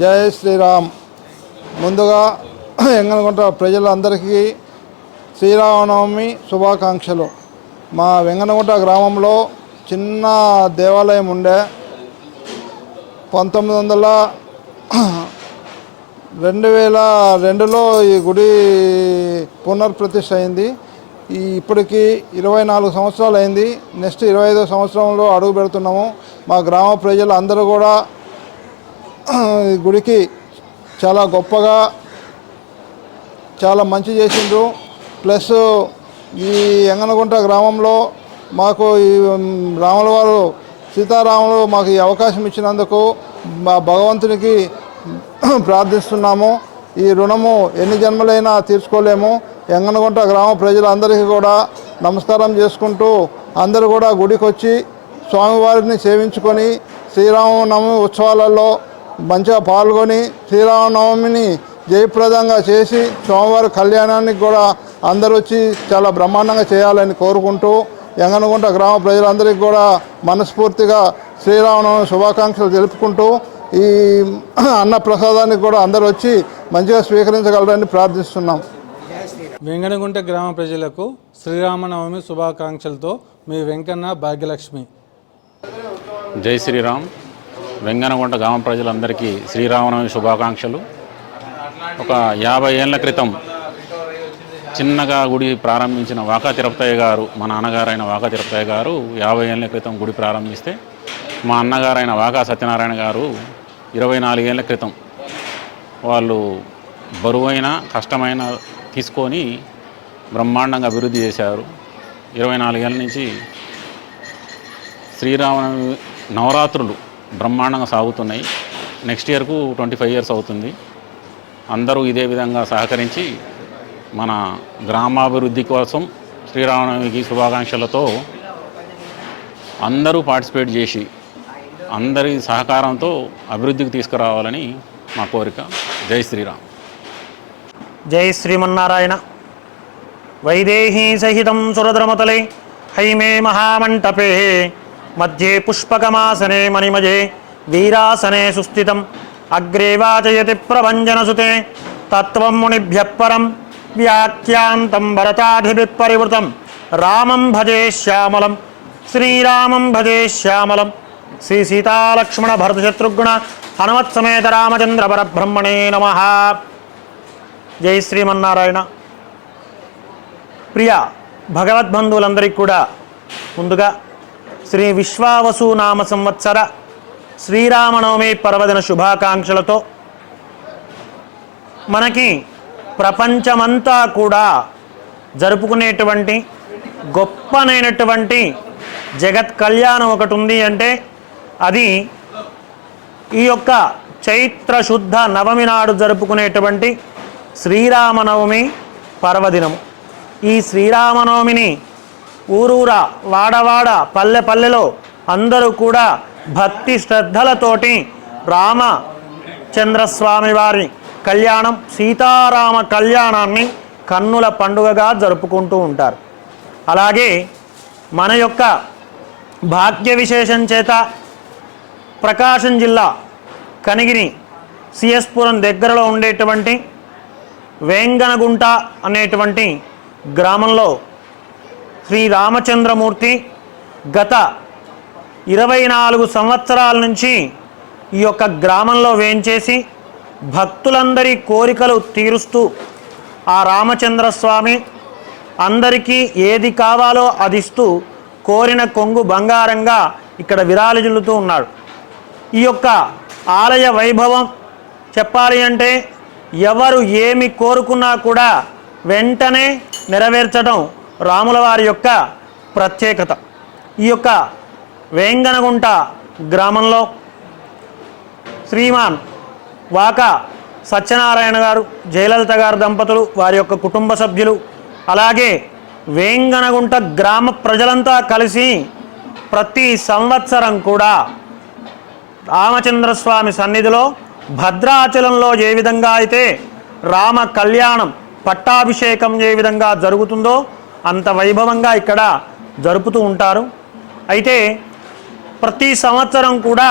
జై శ్రీరామ్. ముందుగా వెంగనగుంట ప్రజలందరికీ శ్రీరామనవమి శుభాకాంక్షలు. మా వెంగనగుంట గ్రామంలో చిన్న దేవాలయం ఉండే 2002లో ఈ గుడి పునర్ప్రతిష్ఠ అయింది. ఇప్పటికి 24 సంవత్సరాలు అయింది. నెక్స్ట్ 25వ సంవత్సరంలో అడుగు పెడుతున్నాము. మా గ్రామ ప్రజలు అందరూ కూడా ఈ గుడికి చాలా గొప్పగా చాలా మంచి చేసిండ్రు. ప్లస్ ఈ ఎంగనగుంట గ్రామంలో మాకు ఈ రాముల వారు సీతారాములు మాకు ఈ అవకాశం ఇచ్చినందుకు మా భగవంతునికి ప్రార్థిస్తున్నాము. ఈ రుణము ఎన్ని జన్మలైనా తీర్చుకోలేము. ఎంగనగుంట గ్రామ ప్రజలందరికీ కూడా నమస్కారం చేసుకుంటూ అందరూ కూడా గుడికి వచ్చి స్వామివారిని సేవించుకొని శ్రీరామనవమి ఉత్సవాలలో మంచిగా పాల్గొని శ్రీరామనవమిని జయప్రదంగా చేసి స్వామివారి కళ్యాణానికి కూడా అందరూ వచ్చి చాలా బ్రహ్మాండంగా చేయాలని కోరుకుంటూ ఎంగనగుంట గ్రామ ప్రజలందరికీ కూడా మనస్ఫూర్తిగా శ్రీరామనవమి శుభాకాంక్షలు తెలుపుకుంటూ ఈ అన్న ప్రసాదానికి కూడా అందరూ వచ్చి మంచిగా స్వీకరించగలరని ప్రార్థిస్తున్నాం. వెంగనగుంట గ్రామ ప్రజలకు శ్రీరామనవమి శుభాకాంక్షలతో మీ వెంకన్న భాగ్యలక్ష్మి. జై శ్రీరామ్. వెంగనగుంట గ్రామ ప్రజలందరికీ శ్రీరామనవమి శుభాకాంక్షలు. ఒక 50 ఏళ్ల క్రితం చిన్నగా గుడి ప్రారంభించిన వాకా తిరుపతయ్య గారు, మా నాన్నగారైన వాకా తిరుపతయ్య గారు 50 ఏళ్ల క్రితం గుడి ప్రారంభిస్తే మా అన్నగారైన వాకా సత్యనారాయణ గారు 24 ఏళ్ల క్రితం వాళ్ళు బరువైన కష్టమైన తీసుకొని బ్రహ్మాండంగా అభివృద్ధి చేశారు. 24 ఏళ్ళ నుంచి శ్రీరామనవమి నవరాత్రులు బ్రహ్మాండంగా సాగుతున్నాయి. నెక్స్ట్ ఇయర్కు 25 ఇయర్స్ అవుతుంది. అందరూ ఇదే విధంగా సహకరించి మన గ్రామాభివృద్ధి కోసం శ్రీరామనవమికి శుభాకాంక్షలతో అందరూ పార్టిసిపేట్ చేసి అందరి సహకారంతో అభివృద్ధికి తీసుకురావాలని మా కోరిక. జై శ్రీరామ్. జై శ్రీమన్నారాయణ. వైదేహీ సహితం సురద్రమతలే హైమే మహామంటపే మధ్యే పుష్పకమాసనే మణిమజే వీరాసనే సుస్థితం అగ్రే వాచయతి ప్రభంజనసుతే తత్వం మునిభ్యః పరం వ్యాఖ్యాంతం భరతాధిభిః పరివృతం రామం భజే శ్యామలం శ్రీరామం భజే శ్యామలం. శ్రీ సీతాలక్ష్మణ భరత శత్రుఘ్న హనుమత్ సమేత రామచంద్ర పరబ్రహ్మణే నమః. జై శ్రీమన్నారాయణ. ప్రియ భగవద్బంధువులందరికీ కూడా ముందుగా శ్రీ విశ్వావసు నామ సంవత్సర శ్రీరామనవమి పర్వదిన శుభాకాంక్షలతో మనకి ప్రపంచమంతా కూడా జరుపుకునేటువంటి గొప్పనైనటువంటి జగత్ కళ్యాణం ఒకటి ఉంది అంటే అది ఈ యొక్క చైత్ర శుద్ధ నవమి నాడు జరుపుకునేటువంటి శ్రీరామనవమి పర్వదినము. ఈ శ్రీరామనవమిని ఊరూరా వాడవాడ పల్లె పల్లెలో అందరూ కూడా భక్తి శ్రద్ధలతోటి రామచంద్రస్వామి వారి కళ్యాణం సీతారామ కళ్యాణాన్ని కన్నుల పండుగగా జరుపుకుంటూ ఉంటారు. అలాగే మన యొక్క భాగ్య విశేషం చేత ప్రకాశం జిల్లా కనిగిరి సిఎస్పురం దగ్గరలో ఉండేటువంటి వేంగనగుంట అనేటువంటి గ్రామంలో శ్రీ రామచంద్రమూర్తి గత 24 సంవత్సరాల నుంచి ఈ యొక్క గ్రామంలో వేంచేసి భక్తులందరి కోరికలు తీరుస్తూ ఆ రామచంద్రస్వామి అందరికీ ఏది కావాలో అది ఇస్తూ కోరిన కొంగు బంగారంగా ఇక్కడ విరాజిల్లుతూ ఉన్నాడు. ఈ యొక్క ఆలయ వైభవం చెప్పాలి అంటే ఎవరు ఏమి కోరుకున్నా కూడా వెంటనే నెరవేర్చడం రాముల వారి యొక్క ప్రత్యేకత. ఈ యొక్క వేంగనగుంట గ్రామంలో శ్రీమాన్ వాకా సత్యనారాయణ గారు, జయలలిత గారు దంపతులు, వారి యొక్క కుటుంబ సభ్యులు, అలాగే వేంగనగుంట గ్రామ ప్రజలంతా కలిసి ప్రతి సంవత్సరం కూడా రామచంద్రస్వామి సన్నిధిలో భద్రాచలంలో ఏ విధంగా అయితే రామ కళ్యాణం పట్టాభిషేకం ఏ విధంగా జరుగుతుందో అంత వైభవంగా ఇక్కడ జరుపుతూ ఉంటారు. అయితే ప్రతి సంవత్సరం కూడా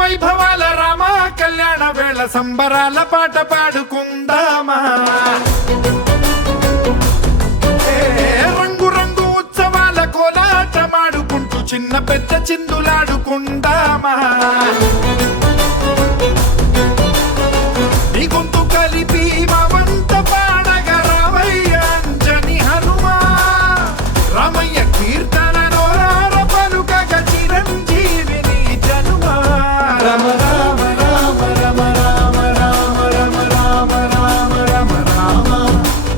వైభవాల రామ కళ్యాణ వేళ సంబరాల పాట పాడుకుందామా రంగు రంగు ఉత్సవాల కోలాటమాడుకుంటూ చిన్న పెద్ద చిందులాడుకుందామా నీ గొంతు కలిపి మా వంత పాడగ రావయ్య అంజని హనుమా రామయ్య కీర్తన నోరార పలుకగ చిరంజీవిని జనుమా రమ రామ రామ రమ రామ రామ రమ రామ రామ రమ రామ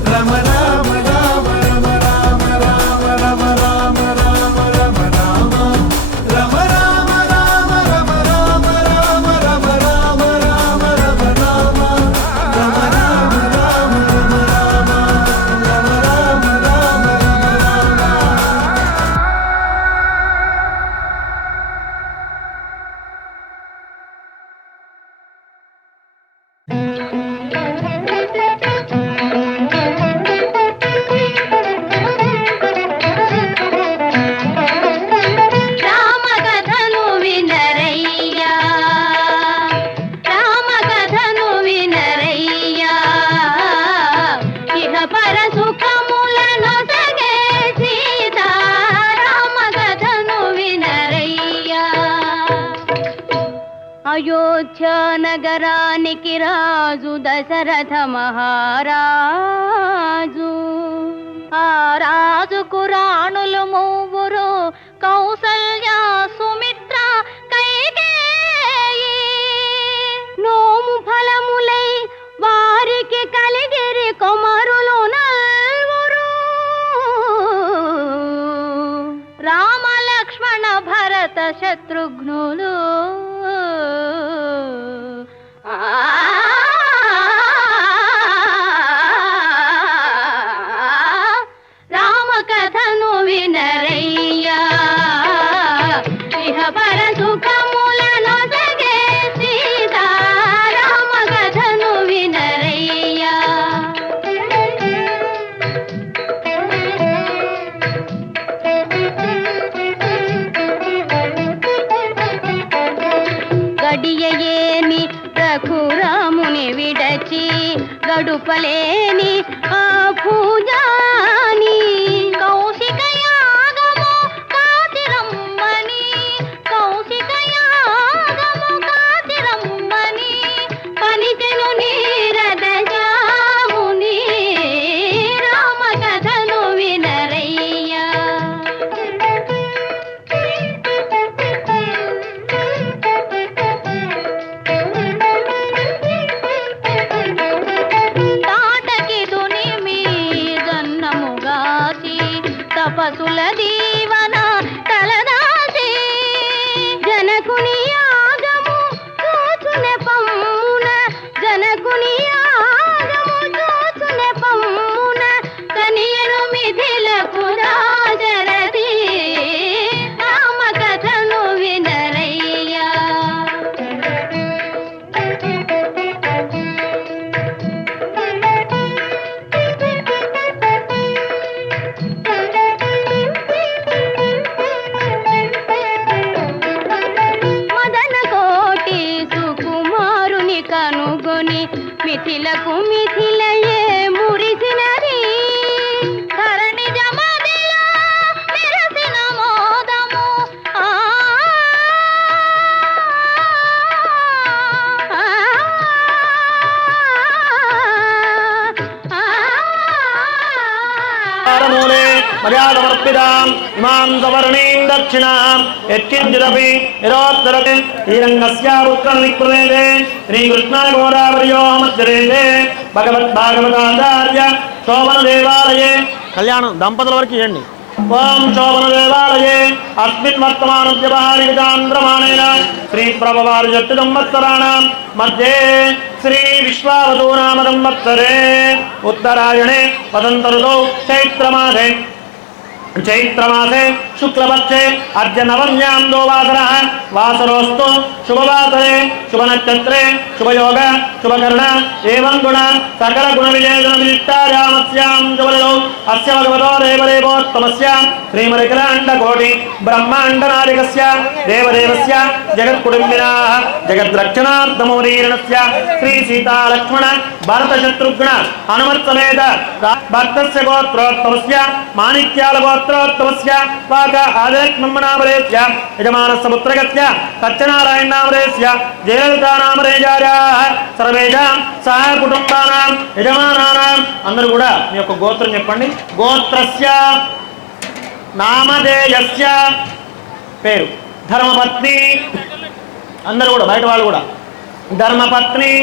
రమ రామ రామ రమ రామ రామ రమ రామ రామ రమ రామ రమ రామ రామ రమ రామ రామ రమ రామ రామ రమ రామ రామకథను వినరయ్యా రామకథను వినరయ్యా ఇహ పర సుఖములను సగే సీతా రామకథను వినరయ్యా అయోధ్య నగరానికి రాజు దశరథ మహారాజు ఆ రాజుకు రాణులు మూవురు కౌసల్య సుమిత్ర కైకేయి నోము ఫలములై వారికి కలిగిరి కొమరులు నల్వురు రామ లక్ష్మణ భరత శత్రుఘ్నులు రామకథను వినరయ్యా ఇహ పర సుఖములను సగే సీతా రామకథను వినరయ్యా గడియయేని రఘురాముని విడచి గడుపలేని ఆ పూజాని కౌశిక యాగము కాతిరమ్మని కౌశిక యాగము కాతిరమ్మని పలికెను నీరద జాముని రామకథను వినరయ్యా తాటకి దుని మీదన్నముగాసి తపసుల దీవన తలదాసి జనకుని యాగము చూచునే పమ్మున జనకుని యాగము చూచునే పమ్మున కనియను మిథిలకు రాజరథి రామకథను వినరయ్యా మదన కోటి సుకుమారుని కనుగొని మిథిలకు మిథిలయే మురిసినది ధరణి జమదిలో మెరసిన మోదము మూలే మర్యాదమర్పితాం ఇమాం సవర్ణీం దక్షిణాం యత్కించిదపి నిరోత్తరతే శ్రీరంగస్యాపుత్రం నికృతే శ్రీకృష్ణ గోదావర్యో మధ్యరేతే భగవద్భాగవతాచార్య శోభన దేవాలయే కళ్యాణం దంపతుల వరకు ఇవ్వండి ఓం శోభన దేవాలయే అస్మిన్ వర్తమానస్య భారితాంధ్రమాణేన శ్రీ ప్రభవారి జట్టు సంవత్సరాణం మధ్యే శ్రీ విశ్వావసూనామ సంవత్సరే ఉత్తరాయణే వసంత ఋతౌ చైత్రమాసే चैत्रमासे शुक्लपक्षे अद्य नवम्यां दोवासरः वासरोस्तु शुभवासरे शुभनक्षत्रे शुभयोग शुभकर्ण एवं गुण सकल गुणविजयगुण विशिष्टायामस्यां शुभलो अस्य भगवतो देवदेवोत्तमस्य श्रीमदिखिलाण्डकोटि ब्रह्माण्डनायकस्य देवदेवस्य जगत्कुटुम्बिनः जगद्रक्षणार्थमुदीर्णस्य श्री सीतालक्ष्मण भरतशत्रुघ्न हनुमत्समेत भक्तस्य गोत्रोत्तमस्य माणिक्याल गोत्रोत्तमस्य वाक आदिलक्ष्मणामरेस्य यजमानस्य पुत्रकस्य सत्यनारायणनामरेस्य जयललितानामरेजार्याः सर्वेषां सह कुटुंबानां యజమానానాం అందరూ కూడా మీ యొక్క గోత్రం చెప్పండి. గోత్రస్య నామధేయస్య పేరు ధర్మపత్ని అందరూ కూడా బయట వాళ్ళు కూడా ధర్మపత్ని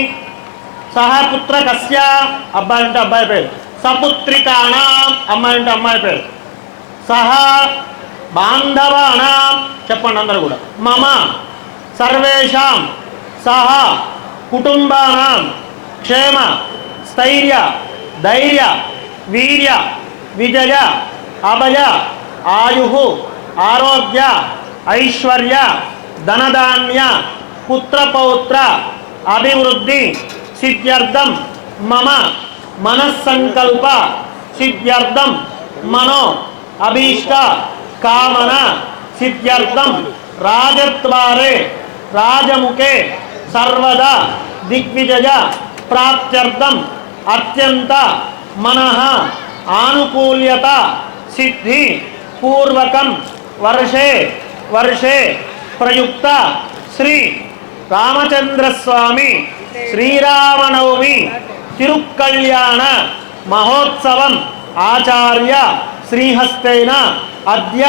సహపుత్రకస్య అబ్బాయి అంటే అబ్బాయి పేరు సపుత్రికాణాం అమ్మాయి అంటే అమ్మాయి పేరు సహ బాంధవానాం చెప్పండి అందరూ కూడా మమ సర్వేషాం సహ కుటుంబానాం క్షేమ స్థైర్య ధైర్య వీర్య విజయ అభయ ఆయు ఆరోగ్య ఐశ్వర్య ధనధాన్య పుత్రపౌత్ర అభివృద్ధి సిద్ధ్యర్థం మమ మనస్సంకల్ప సిద్ధ్యర్థం మనో అభీష్ట కామన సిద్ధ్యర్థం రాజద్వారే రాజముఖే సర్వదా దిగ్విజయ ప్రాప్త్యర్థం అత్యంత మనః ఆనుకూల్యత సిద్ధి పూర్వకం వర్షే వర్షే ప్రయుక్త శ్రీ రామచంద్రస్వామి శ్రీరామనవమి తిరుక్కళ్యాణ మహోత్సవం ఆచార్య శ్రీహస్తేన అద్య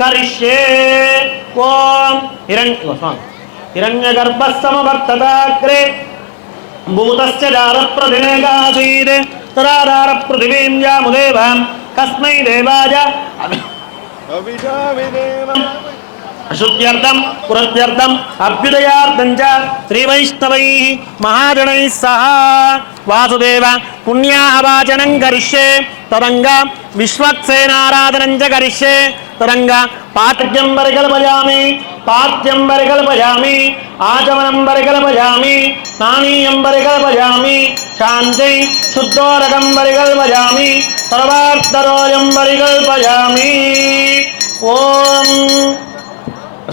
కరిష్యే. ఓం హిరణ్యగర్భస్సమవర్తదాగ్రే భూతస్య దారప్రతినేగాసీద్ తదాదార పృథివీం యాముదేవాం కస్మై దేవాయ శుద్ధ్యర్థం పురత్యర్థం అభ్యుదయార్థం చ శ్రీవైష్ణవైః మహాజనైః సహ వాసుదేవ పుణ్యాహవాచనం కరిష్యే తదంగా విశ్వక్సేనారాధనం చ కరిష్యే తదంగా పాత్యం పరికల్పయామి పాత్యం పరికల్పయామి ఆచమనం పరికల్పయామి స్నానీయం పరికల్పయామి శాంతి శుద్ధోరకం పరికల్పయామి సర్వార్థరోయం పరికల్పయామి. ఓం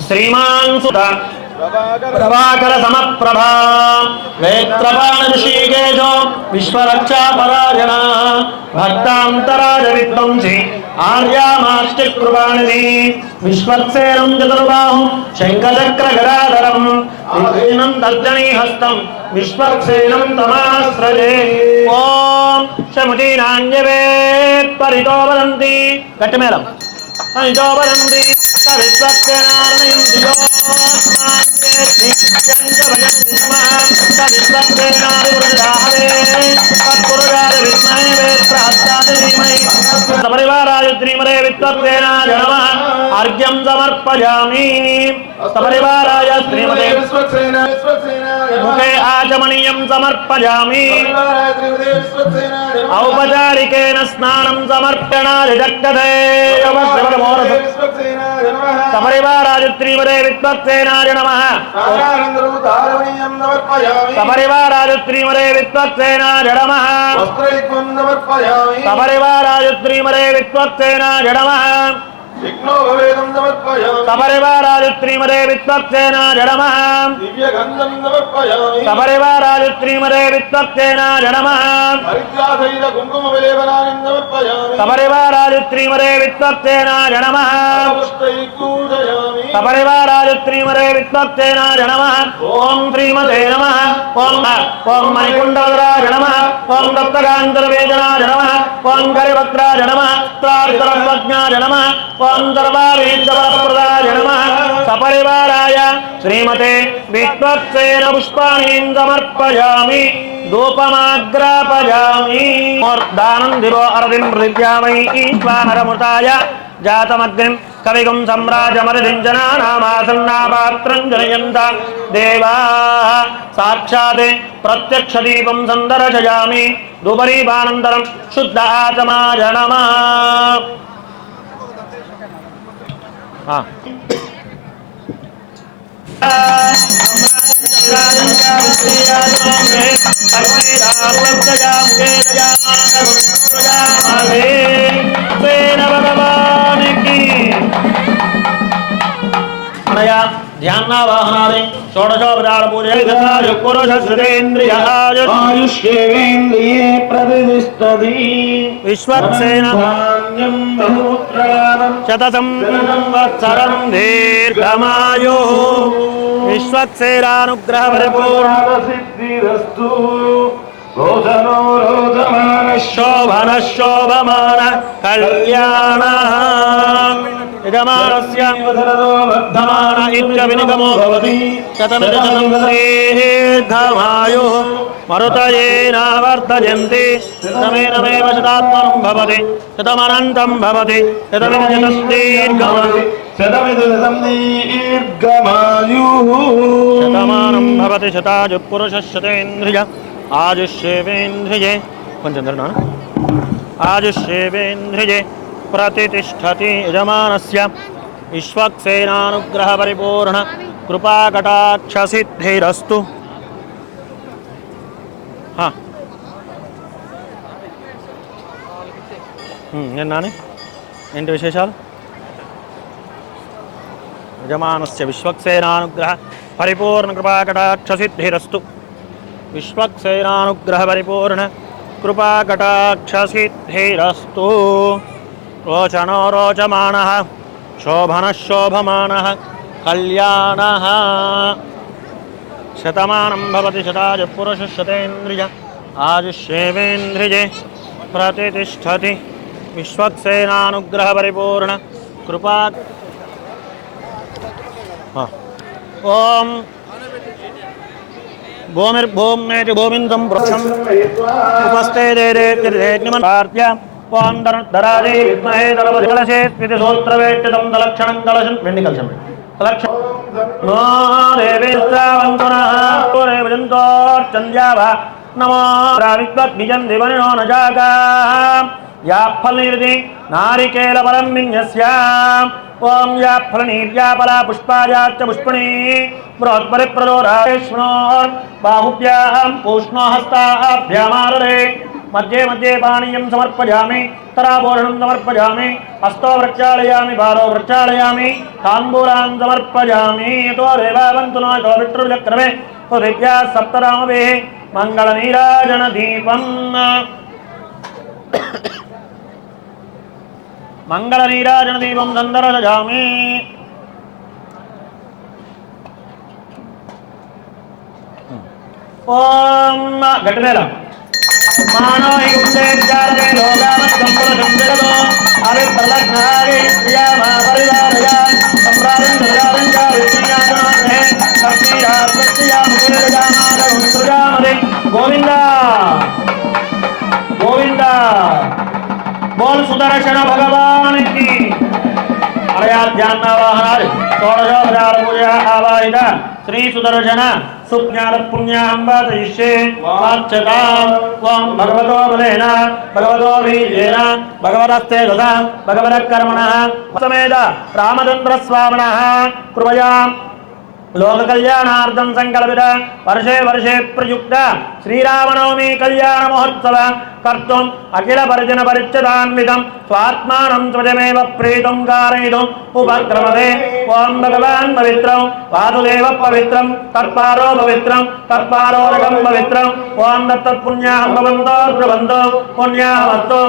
శ్రీమాన్ సుత ప్రభాకర సమప్రభా వేత్రపాణ ఋషికేశో విశ్వరక్షా పరాయణ భక్తాంతరాజ విద్వంసి ఆర్యామాష్టికృపాణిధి విశ్వక్సేనం చతుర్బాహుం శంఖచక్ర గదాధరం విఘ్నం తర్జనీ హస్తం విశ్వక్సేనం తమాశ్రజే. ఓం శముచీనాన్యవేత్ పరితో వదంతి గట్టిమేళం పరితో వదంతి విశ్వక్సేనారణయం సపరివారాయ శ్రీమరే విశ్వక్సేనాయ నమః అర్ఘ్యం సమర్పయామి. సపరివారాయ శ్రీమతే ముఖే ఆచమనీయం సమర్పయామి. ఔపచారికేన స్నానం సమర్పణాయ జగ్దతే. సపరివారాయ శ్రీమతే విశ్వక్సేనాయ నమః సపరివారాయ శ్రీమతే విశ్వక్సేనాయ నమః సపరివారాయ శ్రీమతే విశ్వక్సేనాయ నమః సపరివారాయ శ్రీమతే విశ్వక్సేనాయ నమః సపరివారాయ శ్రీమతే విశ్వక్సేనాయ నమః సపరివారాయ శ్రీమతే విశ్వక్సేనాయ నమః సపరివారాయ శ్రీమతే విశ్వక్సేనాయ నమః. ఓం శ్రీమతే నమః. ఓం మణికుండవరాయ నమః. ఓం దత్తగాంధర్వేదనాయ నమః. ఓం కరివక్రాయ నమః. త్రార్తరజ్ఞాయ నమః. ఓం సర్వాభీష్టవరప్రదాయ నమః. సపరివారాయ శ్రీమతే విశ్వక్సేన పుష్పాణీం సమర్పయామి. ధూపమాగ్రాపయామి. దానం దివో అరదిం హృద్యామై ఈశ్వరమృతాయ జాతమగ్నిం కవిగుం సమ్రాజమరిదింజనానామాసన్నాపాత్రం జనయంత దేవాః సాక్షాత్ ప్రత్యక్ష దీపం సందర్శయామి. ధూపదీపానంతరం శుద్ధ ఆచమాయ నమః. ధ్యానావాహనాది షోడశోపచార పూజేంద్రియేంద్రియే ప్రతిష్టతి విశ్వక్సేన శతసం సంవత్సరం దీర్ఘమాయు విశ్వక్సేనానుగ్రహ పరిపూర్ణసిద్ధిరస్తు శోభన శోభమాన కళ్యాణ యజమానస్య వర్ధమాన ఇత్యవినిగమో భవతి శతమితి శతం దీర్ఘమాయు మరుతయేనావర్ధయంతి శతమేనమేవ శతాత్మనం భవతి శతమనంతం భవతి శతమితి శతం దీర్ఘమాయు శతమానం భవతి శతాజు పురుష శతేంద్రియ ఆయుష్యేవేంద్రియే కొంచెం ఆయుష్యేవేంద్రియే प्रतिष्ठति यजमानस्य विश्वक्सेनानुग्रह परिपूर्ण कृपाकटाक्ष सिद्धिरस्तु हाँ नानी ఏంటి విశేషాలు యజమానస్య విశ్వక్సేనానుగ్రహ పరిపూర్ణ కృపాకటాక్ష సిద్ధిరస్తు విశ్వక్సేనానుగ్రహ పరిపూర్ణ కృపాకటాక్ష సిద్ధిరస్తు रोचनो रोचमानः शोभनः शोभमानः कल्याणः शतमानं भवति शतायुः पुरुषः शतेन्द्रिय आयुष्येवेन्द्रिये प्रतिष्ठति विश्वक्सेनानुग्रह परिपूर्ण कृपा ओम भूमिर्भूम्नेति भूमिन्दं वृक्षम् उपस्थे देदेत्यनिमन्वार्त्य दराजे विद्महे दलवधिकलशेत्विति सूत्रवेट्टितं दलक्षणं दलशन् वेण्डिकलशं दलक्षण नो देवेस्तावन्तुनः पूरेवजन्तोर्चन्द्यावा नमो राविद्वद्निजं दिवनिनो न जागाः याफलनिर्दि नारिकेलफलं विन्यस्याम् ओम याफलनीर्याफला पुष्पायाश्च पुष्पिणी बृहत्परिप्रदोराश्वणोर् बाहुभ्यां पूष्णो हस्ताभ्यामाररे मध्ये मध्ये पानीयं समर्पयामि तराभूषणं समर्पयामि हस्तो वृक्षालयामि बालो वृक्षालयामि ताम्बूलान् समर्पयामि तो देवावन्तु नो तो विष्णुचक्रमे तो दिव्या सप्तरामभिः मङ्गलनीराजनदीपम् मङ्गलनीराजनदीपं सन्दर्शयामि ओम घटनेला मानो हि उद्देश्यारे लोकामत्कम्पुरशं जगतो अविप्रलग्नारे प्रिया महापरिवारया सम्राजं धराजं च विष्णुयाजनाग्रहे शक्तिरात्मत्या मुकुलजामादुंसुजामदे गोविन्दा गोविन्दा बोल सुदर्शन भगवान की अरयाध्यान्नावाहनादि षोडशोपचार पूजा आवाहित श्री सुदर्शन सुज्ञान पुण्याम्बादयिष्ये वाच्यताम् त्वं भगवतो बलेन भगवतो वीर्येण भगवतस्ते तथा भगवतः कर्मणः समेत रामचन्द्रस्वामिनः कृपया लोककल्याणार्थं संकल्पित वर्षे वर्षे प्रयुक्त श्रीरामनवमी कल्याण महोत्सव कर्तुम् अखिल परिजन परिच्छदान्वितं स्वात्मानं स्वयमेव प्रीतं कारयितुम् उपक्रमते ओं भगवान् पवित्रं वासुदेव पवित्रं तत्पारो पवित्रं तत्पारोरकं पवित्रं ओं तत्पुण्याः भवन्तो ध्रुवन्तो पुण्यामस्तु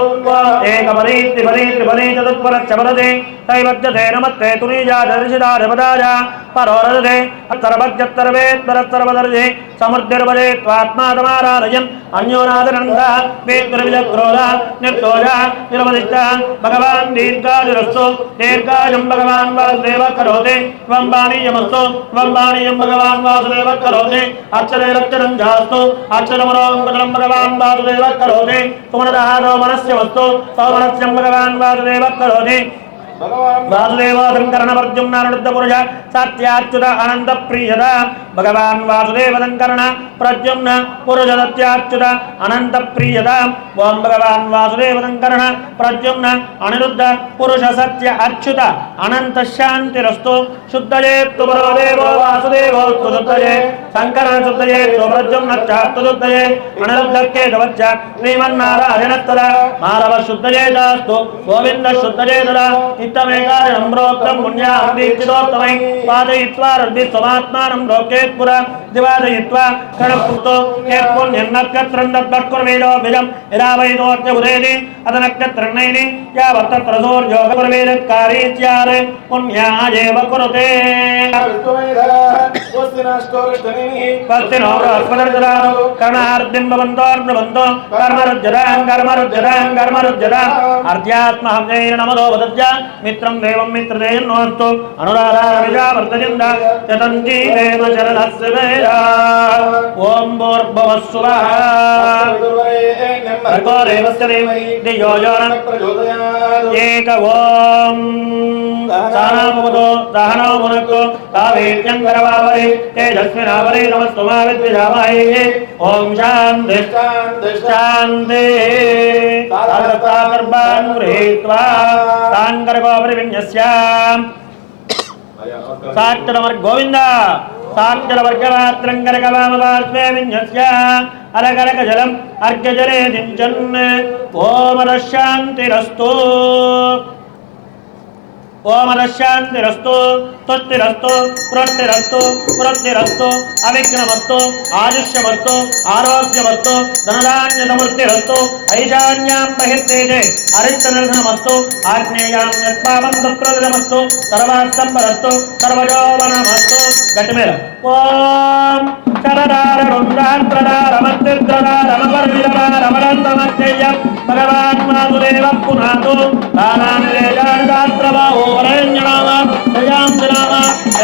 एकपरीत्रिपरी चतुष्परश्चपरते तैवज्यते नमस्ते तुनीजा दर्शिदाधिपदाय परोरदते अत्तरभज्यत्तरवेत्तरत्तरवदर्शे समृद्धिर्वदे त्वात्मादमाराधयन् अन्योनादनन्दः वेत्तरविजक्रोधः निर्दोषः निरवदिष्टः भगवान् दीर्घायुरस्तु दीर्घायुं भगवान् वासुदेवः करोति त्वं पानीयमस्तु त्वं पानीयं भगवान् वासुदेवः करोति अक्षरैरक्षरं जास्तु अक्षरमरोङ्कटं भगवान् वासुदेवः करोति सुमनतः मनस्य वस्तु सौमनस्यं भगवान् वासुदेवः करोति वासुदेव शङ्करनवर्जुम्नानुद्धपुरुष सत्याच्युत अनन्तप्रियदा భగవాన్ వాసుదేవదంకరణ ప్రద్యుమ్న పురుషదత్యాచ్యుత అనంత ప్రియదా ఓం భగవాన్ వాసుదేవదంకరణ ప్రద్యుమ్న అనిరుద్ధ పురుష సత్య అచ్యుత అనంత శాంతిరస్తు శుద్ధయే తుమరోదేవో వాసుదేవో శుద్ధయే శంకరణ శుద్ధయే ప్రద్యుమ్న చాస్తుద్ధయే అనిరుద్ధకే గవచ్చ శ్రీమన్నారాయణత్తద మానవ శుద్ధయే దాస్తు గోవింద శుద్ధయే దదా ఇత్తమేకాయ నమ్రోక్తం పుణ్యాం దీక్షితోత్తమై పాదయిత్వా రద్ది స్వమాత్మానం లోకేత్పుర దివాదయిత్వా కణపుతో కేత్పుణ్యన్నక్షత్రం దద్భక్కుర్వేదో బిజం యదా వైదోర్య ఉదేది అత నక్షత్రన్నైని యావత్తత్ర సూర్యోగపురవేదకారీత్యారే పుణ్యాయేవ కురుతే స్వస్తినో బృహస్పతిర్దదాతు కర్ణార్ధిం భవంతోర్నవంతో కర్మరుజ్జదాం అర్ధ్యాత్మహంజైన నమదో వదజ్జ మిత్రం దేవం మిత్రదేయన్నోస్తు అనురాధారవిజావర్తజింద యతంజీవేమ చరణస్య వేదా ఓం భూర్భువస్సువః భర్గో దేవస్య ధీమహి ధియో యో నః ప్రచోదయాత్ ఏక ఓం సహనాభవతు సహనౌ భునక్తు తావేద్యం కరవావహై తేజస్వినావహై నమస్తు మా విద్విషావహై ఓం శాంతి శాంతి తాదత్తాగర్భాన్ గృహీత్వా తాంగర్గోపరివిన్యస్యాం సాక్షరవర్గ గోవింద సాక్షరవర్గమాత్రంగరగవామవాస్మే విన్యస్య అలగలక జలం అర్ఘ్యజలే దించన్ ఓమర శాంతిరస్తు ఓమరశాంతిరస్తు తుష్టిరస్తు పురస్తిరస్తు పురస్తిరస్తు అవిఘ్నమస్తు ఆయుష్యమస్తు ఆరోగ్యమస్తు ధనధాన్యసమృద్ధిరస్తు ఐశాన్యాం బహిర్తేజే అరిష్టనిర్ధనమస్తు ఆగ్నేయాం యత్పాపం దుఃప్రదమస్తు సర్వాస్తంభరస్తు సర్వజోవనమస్తు గట్టి మీద ఓం శరదారమృదారమస్తిద్రదారమవర్ణిదరారమరంతమధ్యయ్యం భగవాన్ వాసుదేవ పునాతు దానానిరేజార్గాత్రబాహో వరేణ్యనామ ప్రజాంతినామ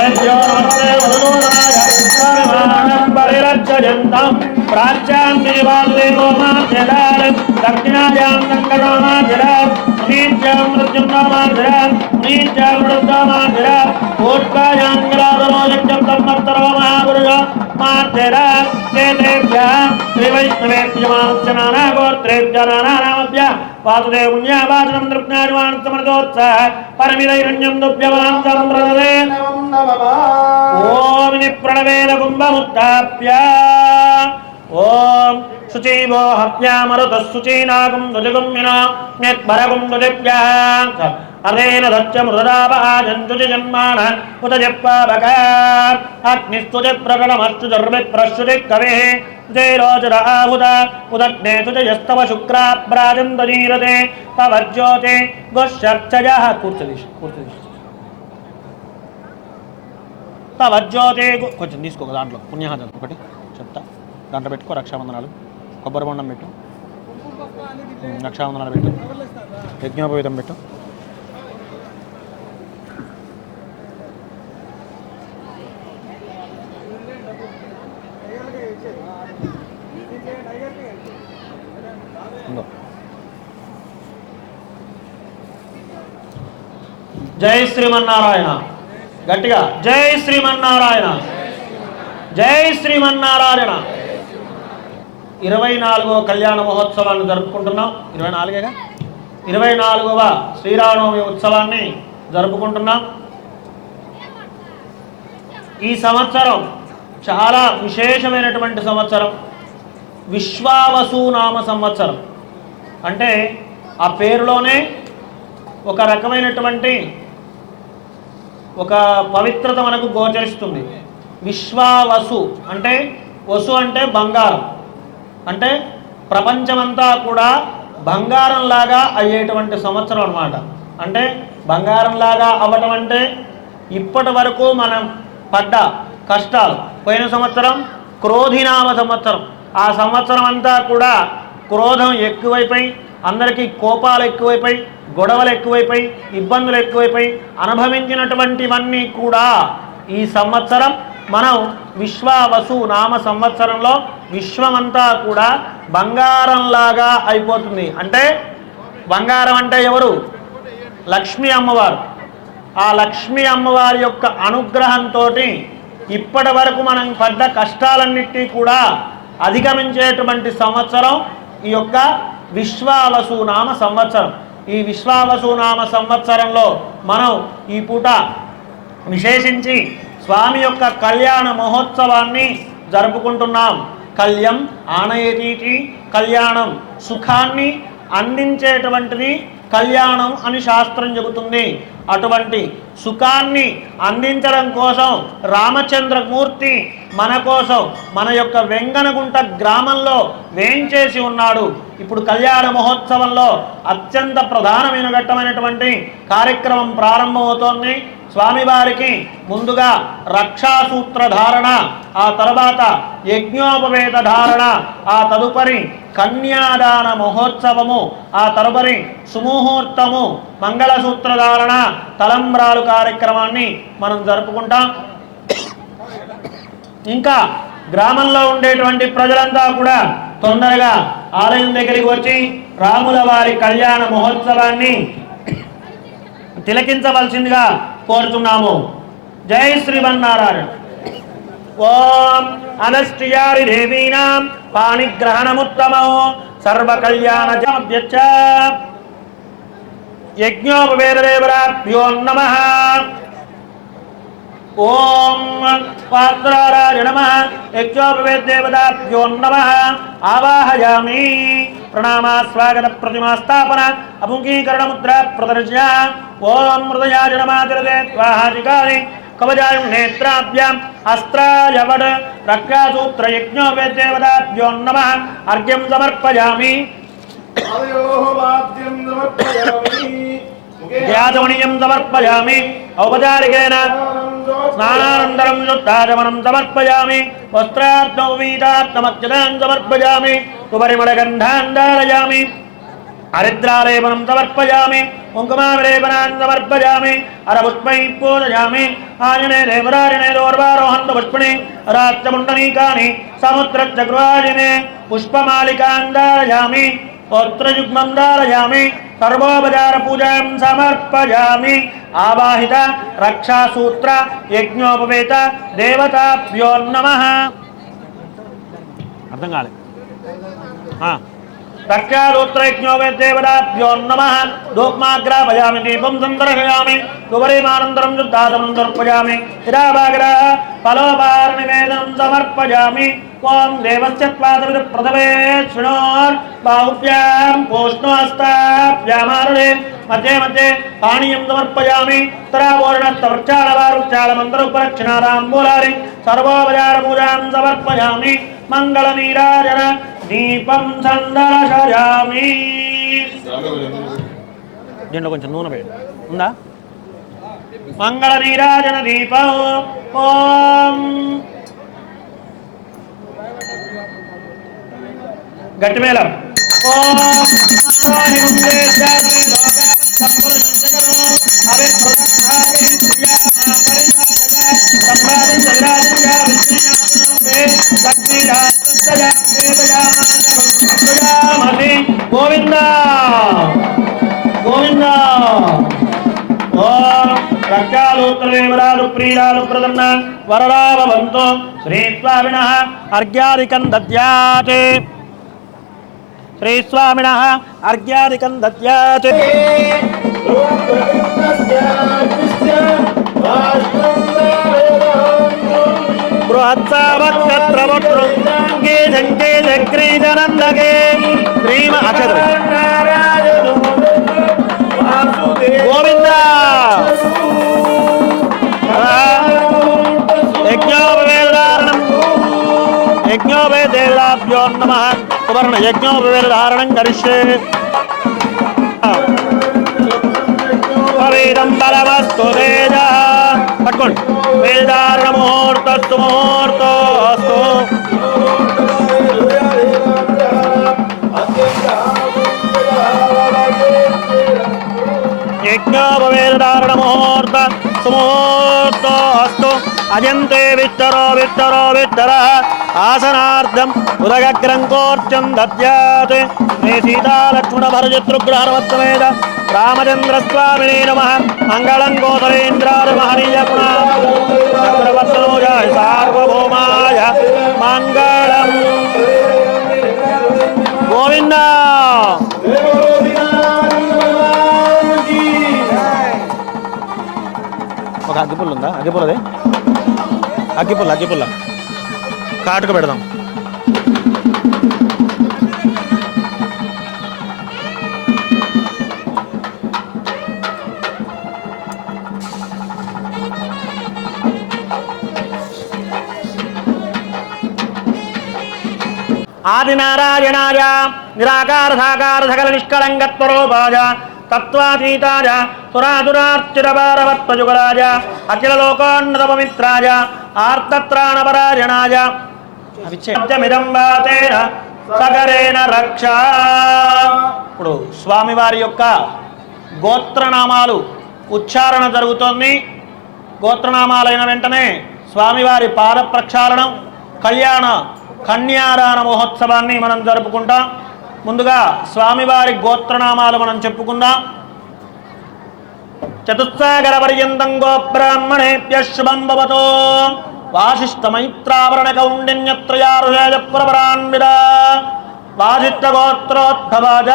ఏభ్యో నమస్తే వదనోరాయ సర్వాణం పరిరక్షయంతం ప్రాచ్యాంతి వాసుదేవో మాధ్యదార్ దక్షిణాయాం సంకటో మాధ్యదార్ నీత్యాం మృత్యుంలో మాధ్యదార్ నీత్యాం మృత్యో మాధ్యదార్ ఊర్ధ్వాయాంగరాధనో యజ్ఞం తమ్మత్తరో మహాపురుషో మాధ్యదార్ తేతేభ్యः శ్రీవైష్ణవేభ్యమానస్య నానాగోత్రేభ్యः నానానామభ్యः వాసుదేవుణ్యావాచనం దృగ్జ్ఞానివాన్ సమర్థోత్సాహ పరమిదైరణ్యం దుభ్యమాం సంప్రదదే ఓం నిప్రణవేన కుంభముత్తాప్య ఓం శుచీవో హవ్యామరుతః శుచీనాగం ధ్వజగుమ్మినా న్యద్భరగుం ధ్వజభ్యः అరేణ దచ్చ మృదాపహాజంతుజ జన్మాన ఉత జప్పావక అగ్నిస్తుజ ప్రకటమస్తు దర్విప్రశ్రుతి కవిః జైరోజర ఆహుత ఉదగ్నే తుజయస్తవ శుక్రాభ్రాజందనీరతే పవజ్యోతే గోశర్చజః కూర్చోదీశ పవజ్యోతే కొంచెం తీసుకో దాంట్లో పుణ్యహాజం ఒకటి చెప్తా దాంట్లో పెట్టుకో రక్షాబంధనాలు కొబ్బరి బొండం పెట్టు రక్షాబంధనాలు పెట్టు యజ్ఞోపవీతం పెట్టు జై శ్రీమన్నారాయణ గట్టిగా జై శ్రీమన్నారాయణ జై శ్రీమన్నారాయణ 24వ కళ్యాణ మహోత్సవాన్ని జరుపుకుంటున్నాం 24గా 24వ శ్రీరామనవమి ఉత్సవాన్ని జరుపుకుంటున్నాం ఈ సంవత్సరం చాలా విశేషమైనటువంటి సంవత్సరం విశ్వావసు నామ సంవత్సరం అంటే ఆ పేరులోనే ఒక రకమైనటువంటి ఒక పవిత్రత మనకు గోచరిస్తుంది విశ్వావసు అంటే వసు అంటే బంగారం అంటే ప్రపంచమంతా కూడా బంగారంలాగా అయ్యేటువంటి సంవత్సరం అన్నమాట అంటే బంగారంలాగా అవ్వటం అంటే ఇప్పటి వరకు మనం పడ్డ కష్టాలు పోయిన సంవత్సరం క్రోధినామ సంవత్సరం ఆ సంవత్సరం అంతా కూడా క్రోధం ఎక్కువైపోయి అందరికీ కోపాలు ఎక్కువైపోయి గొడవలు ఎక్కువైపోయి ఇబ్బందులు ఎక్కువైపోయి అనుభవించినటువంటివన్నీ కూడా ఈ సంవత్సరం మనం విశ్వావసు నామ సంవత్సరంలో విశ్వమంతా కూడా బంగారంలాగా అయిపోతుంది అంటే బంగారం అంటే ఎవరు లక్ష్మీ అమ్మవారు ఆ లక్ష్మీ అమ్మవారి యొక్క అనుగ్రహంతో ఇప్పటి వరకు మనం పడ్డ కష్టాలన్నిటి కూడా అధిగమించేటువంటి సంవత్సరం ఈ యొక్క విశ్వావసునామ సంవత్సరం. ఈ విశ్వావసునామ సంవత్సరంలో మనం ఈ పూట విశేషించి స్వామి యొక్క కళ్యాణ మహోత్సవాన్ని జరుపుకుంటున్నాం. కళ్యం ఆనయేతీతి, కళ్యాణం సుఖాన్ని అందించేటువంటిది కళ్యాణం అని శాస్త్రం చెబుతుంది. అటువంటి సుఖాన్ని అందించడం కోసం రామచంద్రమూర్తి మన కోసం మన యొక్క వెంగనగుంట గ్రామంలో వేంచేసి ఉన్నాడు. ఇప్పుడు కళ్యాణ మహోత్సవంలో అత్యంత ప్రధానమైన ఘట్టమైనటువంటి కార్యక్రమం ప్రారంభమవుతోంది. స్వామివారికి ముందుగా రక్షాసూత్ర ధారణ, ఆ తర్వాత యజ్ఞోపవేత ధారణ, ఆ తదుపరి కన్యాదాన మహోత్సవము, ఆ తదుపరి సుముహూర్తము, మంగళసూత్ర ధారణ, తలంబ్రాలు కార్యక్రమాన్ని మనం జరుపుకుంటాం. ఇంకా గ్రామంలో ఉండేటువంటి ప్రజలంతా కూడా తొందరగా ఆలయం దగ్గరికి వచ్చి రాముల వారి కళ్యాణ మహోత్సవాన్ని తిలకించవలసిందిగా కోరుతున్నాము. జై శ్రీమన్నారాయణ. ఓం అనష్టియారి దేవీనాం పాణిగ్రహణముత్తమో సర్వకళ్యాణజమభ్యచ్చ యజ్ఞోపవేదదేవరాభ్యో నమః. ఓం పాత్రారాయ నమః. యజ్ఞోపవేదదేవతాభ్యో నమః. ఆవాహయామి. ప్రణామా స్వాగత ప్రతిమా స్థాపన అముఖీకరణ ముద్ర ప్రదర్శన. ఓం హృదయాయ నమాచరతే త్వాహాజికారి కవచాయం నేత్రాభ్యాం అస్త్రాయవడ్ రక్షాసూత్ర యజ్ఞోపవేదదేవతాభ్యో నమః. అర్ఘ్యం సమర్పయామి. ధ్యాతమణీయం సమర్పయామి. ఔపచారికేన స్నానానంతరం శుద్ధాచమనం సమర్పయామి. వస్త్రార్థమవీతార్థమక్షతాన్ సమర్పయామి. సుపరిమళగంధాన్ ధారయామి. హరిద్రాలేపనం సమర్పయామి. కుంకుమావిలేపనాన్ సమర్పయామి. అరపుష్పై పూజయామి. ఆంజనే దేవరాజనే దోర్వారోహంత పుష్పణి రాష్ట్రముండనీకాని సముద్రచక్రాజినే పుష్పమాలికాన్ ధారయామి. పత్రయుగ్మం ధారయామి. సర్వోపచార పూజాం సమర్పయామి. ఆవాహిత రక్షాసూత్ర యజ్ఞోపవేత దేవతాభ్యో నమః. అర్థం కాలే. రక్షాసూత్ర యజ్ఞోపవేత దేవతాభ్యో నమః. ధూప్మాగ్రాపయామి. దీపం సందర్శయామి. ఉపరిమానంతరం శుద్ధాచమనం సమర్పయామి. ఇరాభాగ్రహ ఫలోపహార నివేదనం సమర్పయామి. ఓం దేవస్య త్వాదవిద ప్రథమే శృణోర్ బాహుభ్యాం పోష్ణోస్తాభ్యామారుడే మధ్య మధ్య పానీయం సమర్పయామి. తరావోరణస్తవృక్షాళమంతరుపరక్షణారాంబూలారి సర్వోపచార పూజాం సమర్పయామి. మంగళ నీరాజన దీపం సందర్శయామి. దీంట్లో కొంచెం నూనె వేయండి. ఉందా? మంగళ నీరాజన దీపం. ఓం గట్టిమేళం. గోవింద గోవింద. ఓం రక్షాలూత్రదేవరాలు ప్రియాలు ప్రదన్న వరరాభవంతో శ్రీ స్వామినః అర్ఘ్యాదికం దద్యాత్. శ్రీ స్వామినః అర్ఘ్యాదికం దద్యాత్. బృహత్సావత్రవృత్రంగే జంగే జగ్రీజనందగే శ్రీమ అక్షర గోవింద. యజ్ఞోపవేదారణం యజ్ఞోపవేదేవతాభ్యో నమః. సువర్ణ యజ్ఞోపవేదారణం కరిష్యే. వేదం బలమస్తు తేజ. పట్టుకోండి. వేదారణ ముహూర్తస్తు ముహూర్తోస్తు. యజ్ఞోపవేదారణ ముహూర్త సుముహూర్తోస్తు. అజంతే విత్తరో విత్తరో విత్తర ఆసనార్థం ఉదగగ్రంకోర్చం దద్యాత్. శ్రీ సీతాలక్ష్మణ భరజతృగ్రహణమత్తమేద రామచంద్రస్వామినే నమః. మంగళం గోదరేంద్రాయ మహనీయ చక్రవర్తనోజాయ సార్వభౌమాయ మంగళం. గోవింద. ఒక అగ్గిపుల్ల ఉందా? అగ్గిపుల్లదే, అగ్గిపుల్ల కాటుకు పెడదాం. ఆదినారాయణాయ నిరాకార సాకార సకల నిష్కళంకత్వరూపాయ తత్వాతీతాయ సురాసురార్చితభారవత్వజుగలాయ అఖిల లోకోన్నత పవిత్రాయ ఆర్తత్రాణపరాయణాయ అవిచ్ఛేద్యమిదం వాతేన సగరేణ రక్ష. ఇప్పుడు స్వామివారి యొక్క గోత్రనామాలు ఉచ్చారణ జరుగుతోంది. గోత్రనామాలైన వెంటనే స్వామివారి పాద ప్రక్షాళనం, కళ్యాణ కన్యాదాన మహోత్సవాన్ని మనం జరుపుకుంటాం. ముందుగా స్వామివారి గోత్రనామాలు మనం చెప్పుకుందాం. చతుస్సాగర పర్యంతం గోబ్రాహ్మణేభ్యః శుభం భవతో. వాసిష్ఠ మైత్రావరణ కౌండిన్యత్రయారుషేయ పురపరాన్విద. వాసిష్ఠ గోత్రోద్భవాజ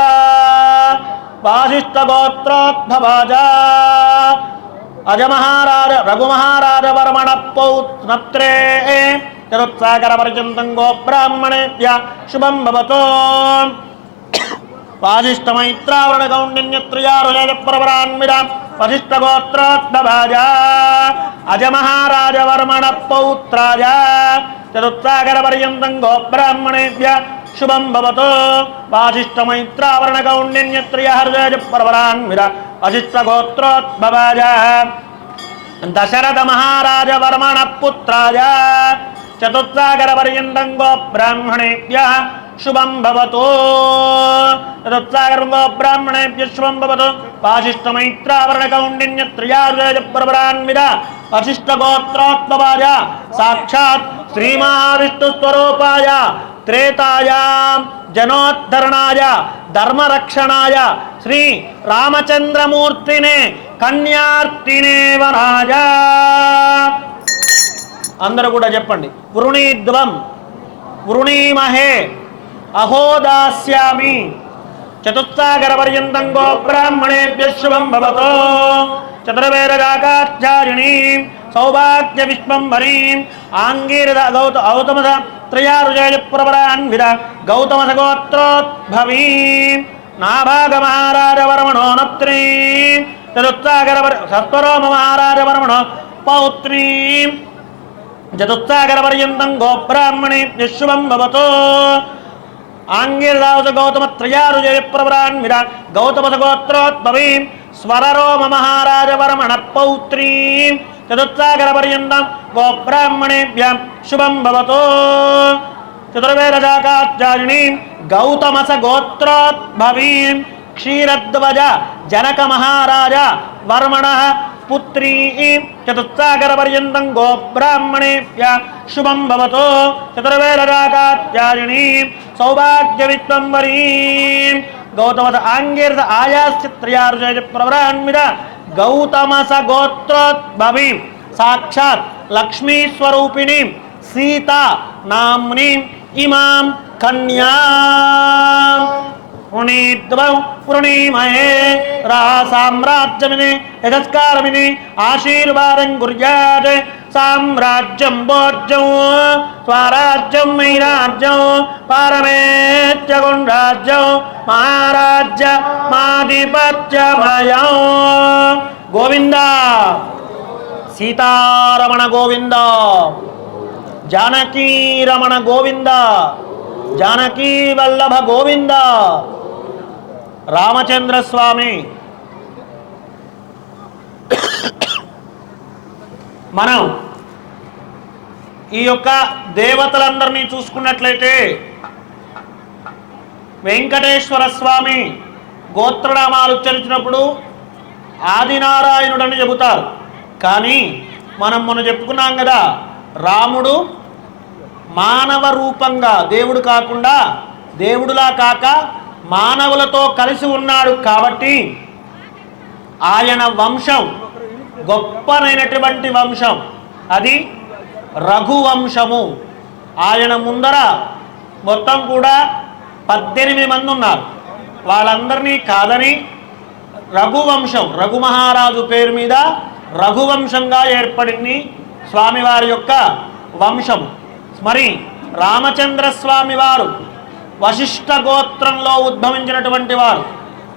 అజమహారాజ రఘుమహారాజ వర్మణ పౌత్నత్రే. చతుస్సాగర పర్యంతం గోబ్రాహ్మణేభ్యః శుభం భవతో. వాసిష్ఠ మైత్రావరణ కౌండిన్యత్రయారుషేయ పురపరాన్విద. వశిష్ఠ గోత్రోద్భవాజ అజమహారాజ వర్మణ పౌత్రాజ. చతుస్సాగర పర్యంతం గోబ్రాహ్మణేభ్యః శుభం భవతో. వాసిష్ఠ మైత్రావరణ కౌండిన్యత్రయారుషేయ పురపరాన్విద. వశిష్ఠ గోత్రోద్భవాజ దశరథ మహారాజ వర్మణ పుత్రాజ. చతుస్సాగర పర్యంతం గోబ్రాహ్మణేభ్యః శుభం భవతో. చతుస్సాగర గోబ్రాహ్మణేభ్యః శుభం భవతో. వాసిష్ఠ మైత్రావరణ కౌండిన్యత్రయారుషేయ పురపరాన్విద. వశిష్ఠ గోత్రోద్భవాజ సాక్షాత్ శ్రీ మహావిష్ణు స్వరూపాయ త్రేతాయాం జనోద్ధరణాయ ధర్మరక్షణాయ శ్రీ రామచంద్రమూర్తినే కన్యార్తినే వరాజ. అందరూ కూడా చెప్పండి. వృణీద్వం వృణీమహే అహోదాస్యామి. చతుస్సాగర పర్యంతం గోబ్రాహ్మణేభ్యః శుభం భవతో. చతుర్వేదజాకాచారిణీం సౌభాగ్య విశ్వంభరీం ఆంగీరద గౌతమస త్రయారుషేయ పురపరాన్విద. గౌతమస గోత్రోద్భవీం నాభాగ మహారాజ వర్మణోనత్రీం. చతుస్సాగర సత్వరోమ మహారాజ వర్మణో పౌత్రీం. చతుస్సాగర పర్యంతం గోబ్రాహ్మణేభ్యః శుభం భవతో. ఆంగిరదావస గౌతమ త్రయారుషేయ పురపరాన్విద. గౌతమస గోత్రోద్భవీం స్వరరోమ మహారాజ వర్మణ పౌత్రీం. చతుస్సాగర పర్యంతం గోబ్రాహ్మణేభ్యః శుభం భవతో. చతుర్వేదజాకాచారిణీం గౌతమస గోత్రోద్భవీం క్షీరధ్వజ జనక మహారాజ వర్మణ పుత్రీ. చతుస్సాగర పర్యంతం గోబ్రాహ్మణేభ్యః శుభం భవతో. చతుర్వేదజాకాచారిణీం సౌభాగ్య విశ్వంభరీం గౌతమస ఆంగిరద ఆయాస్య త్రయారుషేయ పురపరాన్విద. గౌతమస గోత్రోద్భవీం సాక్షాత్ లక్ష్మీ స్వరూపిణీం సీతా నామ్నీం ఇమాం కన్యా. వృణీద్వం వృణీమహే రాసామ్రాజ్యమిని యజస్కారమిని ఆశీర్వాదం కుర్యాత్. సామ్రాజ్యం భోజ్యం స్వరాజ్యం వైరాజ్యం పారమేత్యగుంరాజ్యం మహారాజ్య మాధిపత్యమయం. గోవింద. సీతారమణ గోవింద. జానకీరమణ గోవింద. జానకీ వల్లభ గోవింద. రామచంద్ర స్వామి. మనం ఈ యొక్క దేవతలందరినీ చూసుకున్నట్లయితే వెంకటేశ్వర స్వామి గోత్రనామాలు ఉచ్చరించినప్పుడు ఆదినారాయణుడని చెబుతారు. కానీ మనం మొన్న చెప్పుకున్నాం కదా, రాముడు మానవ రూపంగా దేవుడు కాకుండా దేవుడులా కాక మానవులతో కలిసి ఉన్నాడు కాబట్టి ఆయన వంశం గొప్పనైనటువంటి వంశం, అది రఘువంశము. ఆయన ముందర మొత్తం కూడా 18 మంది ఉన్నారు. వాళ్ళందరినీ కాదని రఘువంశం, రఘు మహారాజు పేరు మీద రఘువంశంగా ఏర్పడింది స్వామివారి యొక్క వంశం. మరి రామచంద్ర స్వామి వారు వశిష్ఠ గోత్రంలో ఉద్భవించినటువంటి వారు.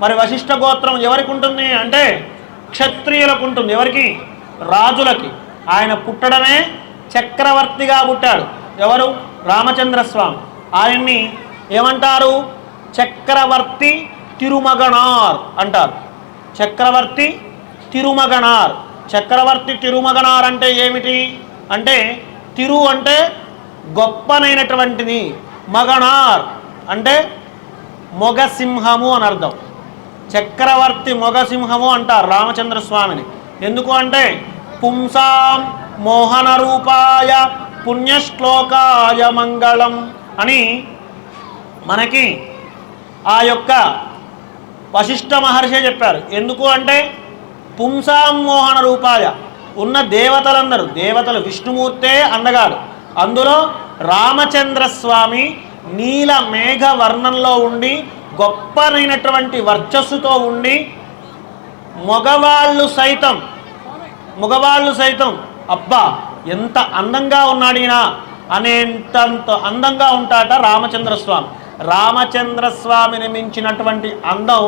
మరి వశిష్ఠ గోత్రం ఎవరికి ఉంటుంది అంటే క్షత్రియులకు ఉంటుంది. ఎవరికి? రాజులకి. ఆయన పుట్టడమే చక్రవర్తిగా పుట్టాడు. ఎవరు? రామచంద్ర స్వామి. ఆయన్ని ఏమంటారు? చక్రవర్తి తిరుమగనార్ అంటారు. చక్రవర్తి తిరుమగనార్. చక్రవర్తి తిరుమగనార్ అంటే ఏమిటి అంటే, తిరు అంటే గొప్పనైనటువంటిది, మగనార్ అంటే మొగసింహము అని అర్థం. చక్రవర్తి మొగసింహము అంటారు రామచంద్ర స్వామిని. ఎందుకు అంటే పుంసాం మోహన రూపాయ పుణ్యశ్లోకాయ మంగళం అని మనకి ఆ యొక్క వశిష్ఠ మహర్షి చెప్పారు. ఎందుకు అంటే పుంసాం మోహన రూపాయ, ఉన్న దేవతలందరూ, దేవతలు విష్ణుమూర్తే అందగాడు, అందులో రామచంద్ర స్వామి నీల మేఘ వర్ణంలో ఉండి గొప్పనైనటువంటి వర్చస్సుతో ఉండి మగవాళ్ళు సైతం అబ్బా ఎంత అందంగా ఉన్నాడినా అనేంతంత అందంగా ఉంటాట రామచంద్ర స్వామి. రామచంద్ర స్వామిని మించినటువంటి అందం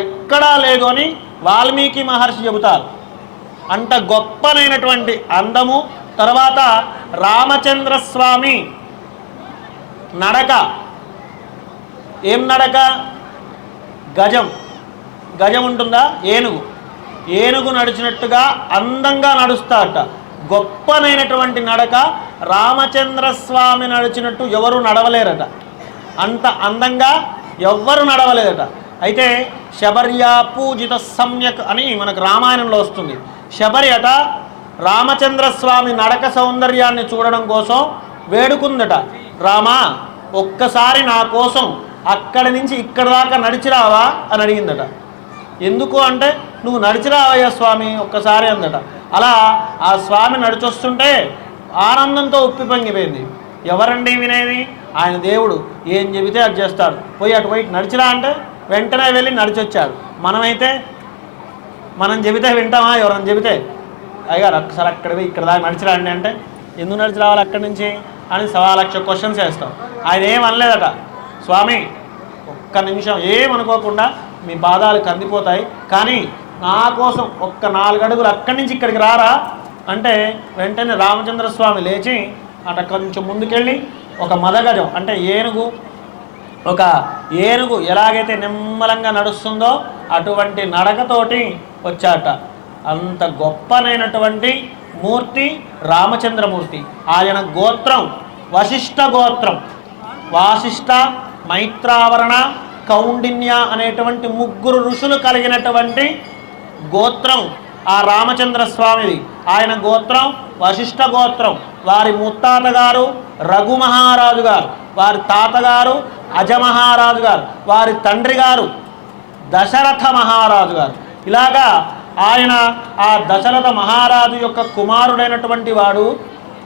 ఎక్కడా లేదు అని వాల్మీకి మహర్షి చెబుతారు. అంత గొప్పనైనటువంటి అందము. తర్వాత రామచంద్ర స్వామి నడక ఏం నడక? గజం ఉంటుందా? ఏనుగు నడిచినట్టుగా అందంగా నడుస్తారట. గొప్పనైనటువంటి నడక. రామచంద్ర స్వామి నడిచినట్టు ఎవరు నడవలేరట. అంత అందంగా ఎవ్వరు నడవలేదట. అయితే శబర్యా పూజిత సమ్యక్ అని మనకు రామాయణంలో వస్తుంది. శబరి అట రామచంద్ర స్వామి నడక సౌందర్యాన్ని చూడడం కోసం వేడుకుందట. రామా, ఒక్కసారి నా కోసం అక్కడి నుంచి ఇక్కడ దాకా నడిచిరావా అని అడిగిందట. ఎందుకు అంటే నువ్వు నడిచిరావయ్యా స్వామి ఒక్కసారి అందట. అలా ఆ స్వామి నడిచొస్తుంటే ఆనందంతో ఉప్పి పొంగిపోయింది. ఎవరండి వినేది? ఆయన దేవుడు. ఏం చెబితే అది చేస్తాడు. పోయి అటు పోయి నడిచిరా అంటే వెంటనే వెళ్ళి నడిచొచ్చాడు. మనమైతే మనం చెబితే వింటామా? ఎవరైనా చెబితే అయ్యారు ఒక్కసారి అక్కడ పోయి ఇక్కడ దాకా నడిచిరా అండి అంటే ఎందుకు నడిచి రావాలి అక్కడి నుంచి అని 1,00,000 క్వశ్చన్స్ వేస్తాం. ఆయన ఏమనలేదట. స్వామి ఒక్క నిమిషం ఏమనుకోకుండా మీ పాదాలు కందిపోతాయి, కానీ నా కోసం ఒక్క 4 అడుగులు అక్కడి నుంచి ఇక్కడికి రారా అంటే వెంటనే రామచంద్ర స్వామి లేచి అట కొంచెం ముందుకెళ్ళి ఒక మదగజం అంటే ఏనుగు ఎలాగైతే నిమ్మలంగా నడుస్తుందో అటువంటి నడకతోటి వచ్చాట. అంత గొప్పనైనటువంటి మూర్తి రామచంద్రమూర్తి. ఆయన గోత్రం వశిష్ఠ గోత్రం. వాసిష్ఠ, మైత్రావరణ, కౌండిన్య అనేటువంటి 3 ఋషులు కలిగినటువంటి గోత్రం ఆ రామచంద్ర స్వామిది. ఆయన గోత్రం వశిష్ఠ గోత్రం. వారి ముత్తాత గారు రఘు మహారాజు గారు, వారి తాతగారు అజమహారాజు గారు, వారి తండ్రి గారు దశరథ మహారాజు గారు. ఇలాగా ఆయన ఆ దశరథ మహారాజు యొక్క కుమారుడైనటువంటి వాడు.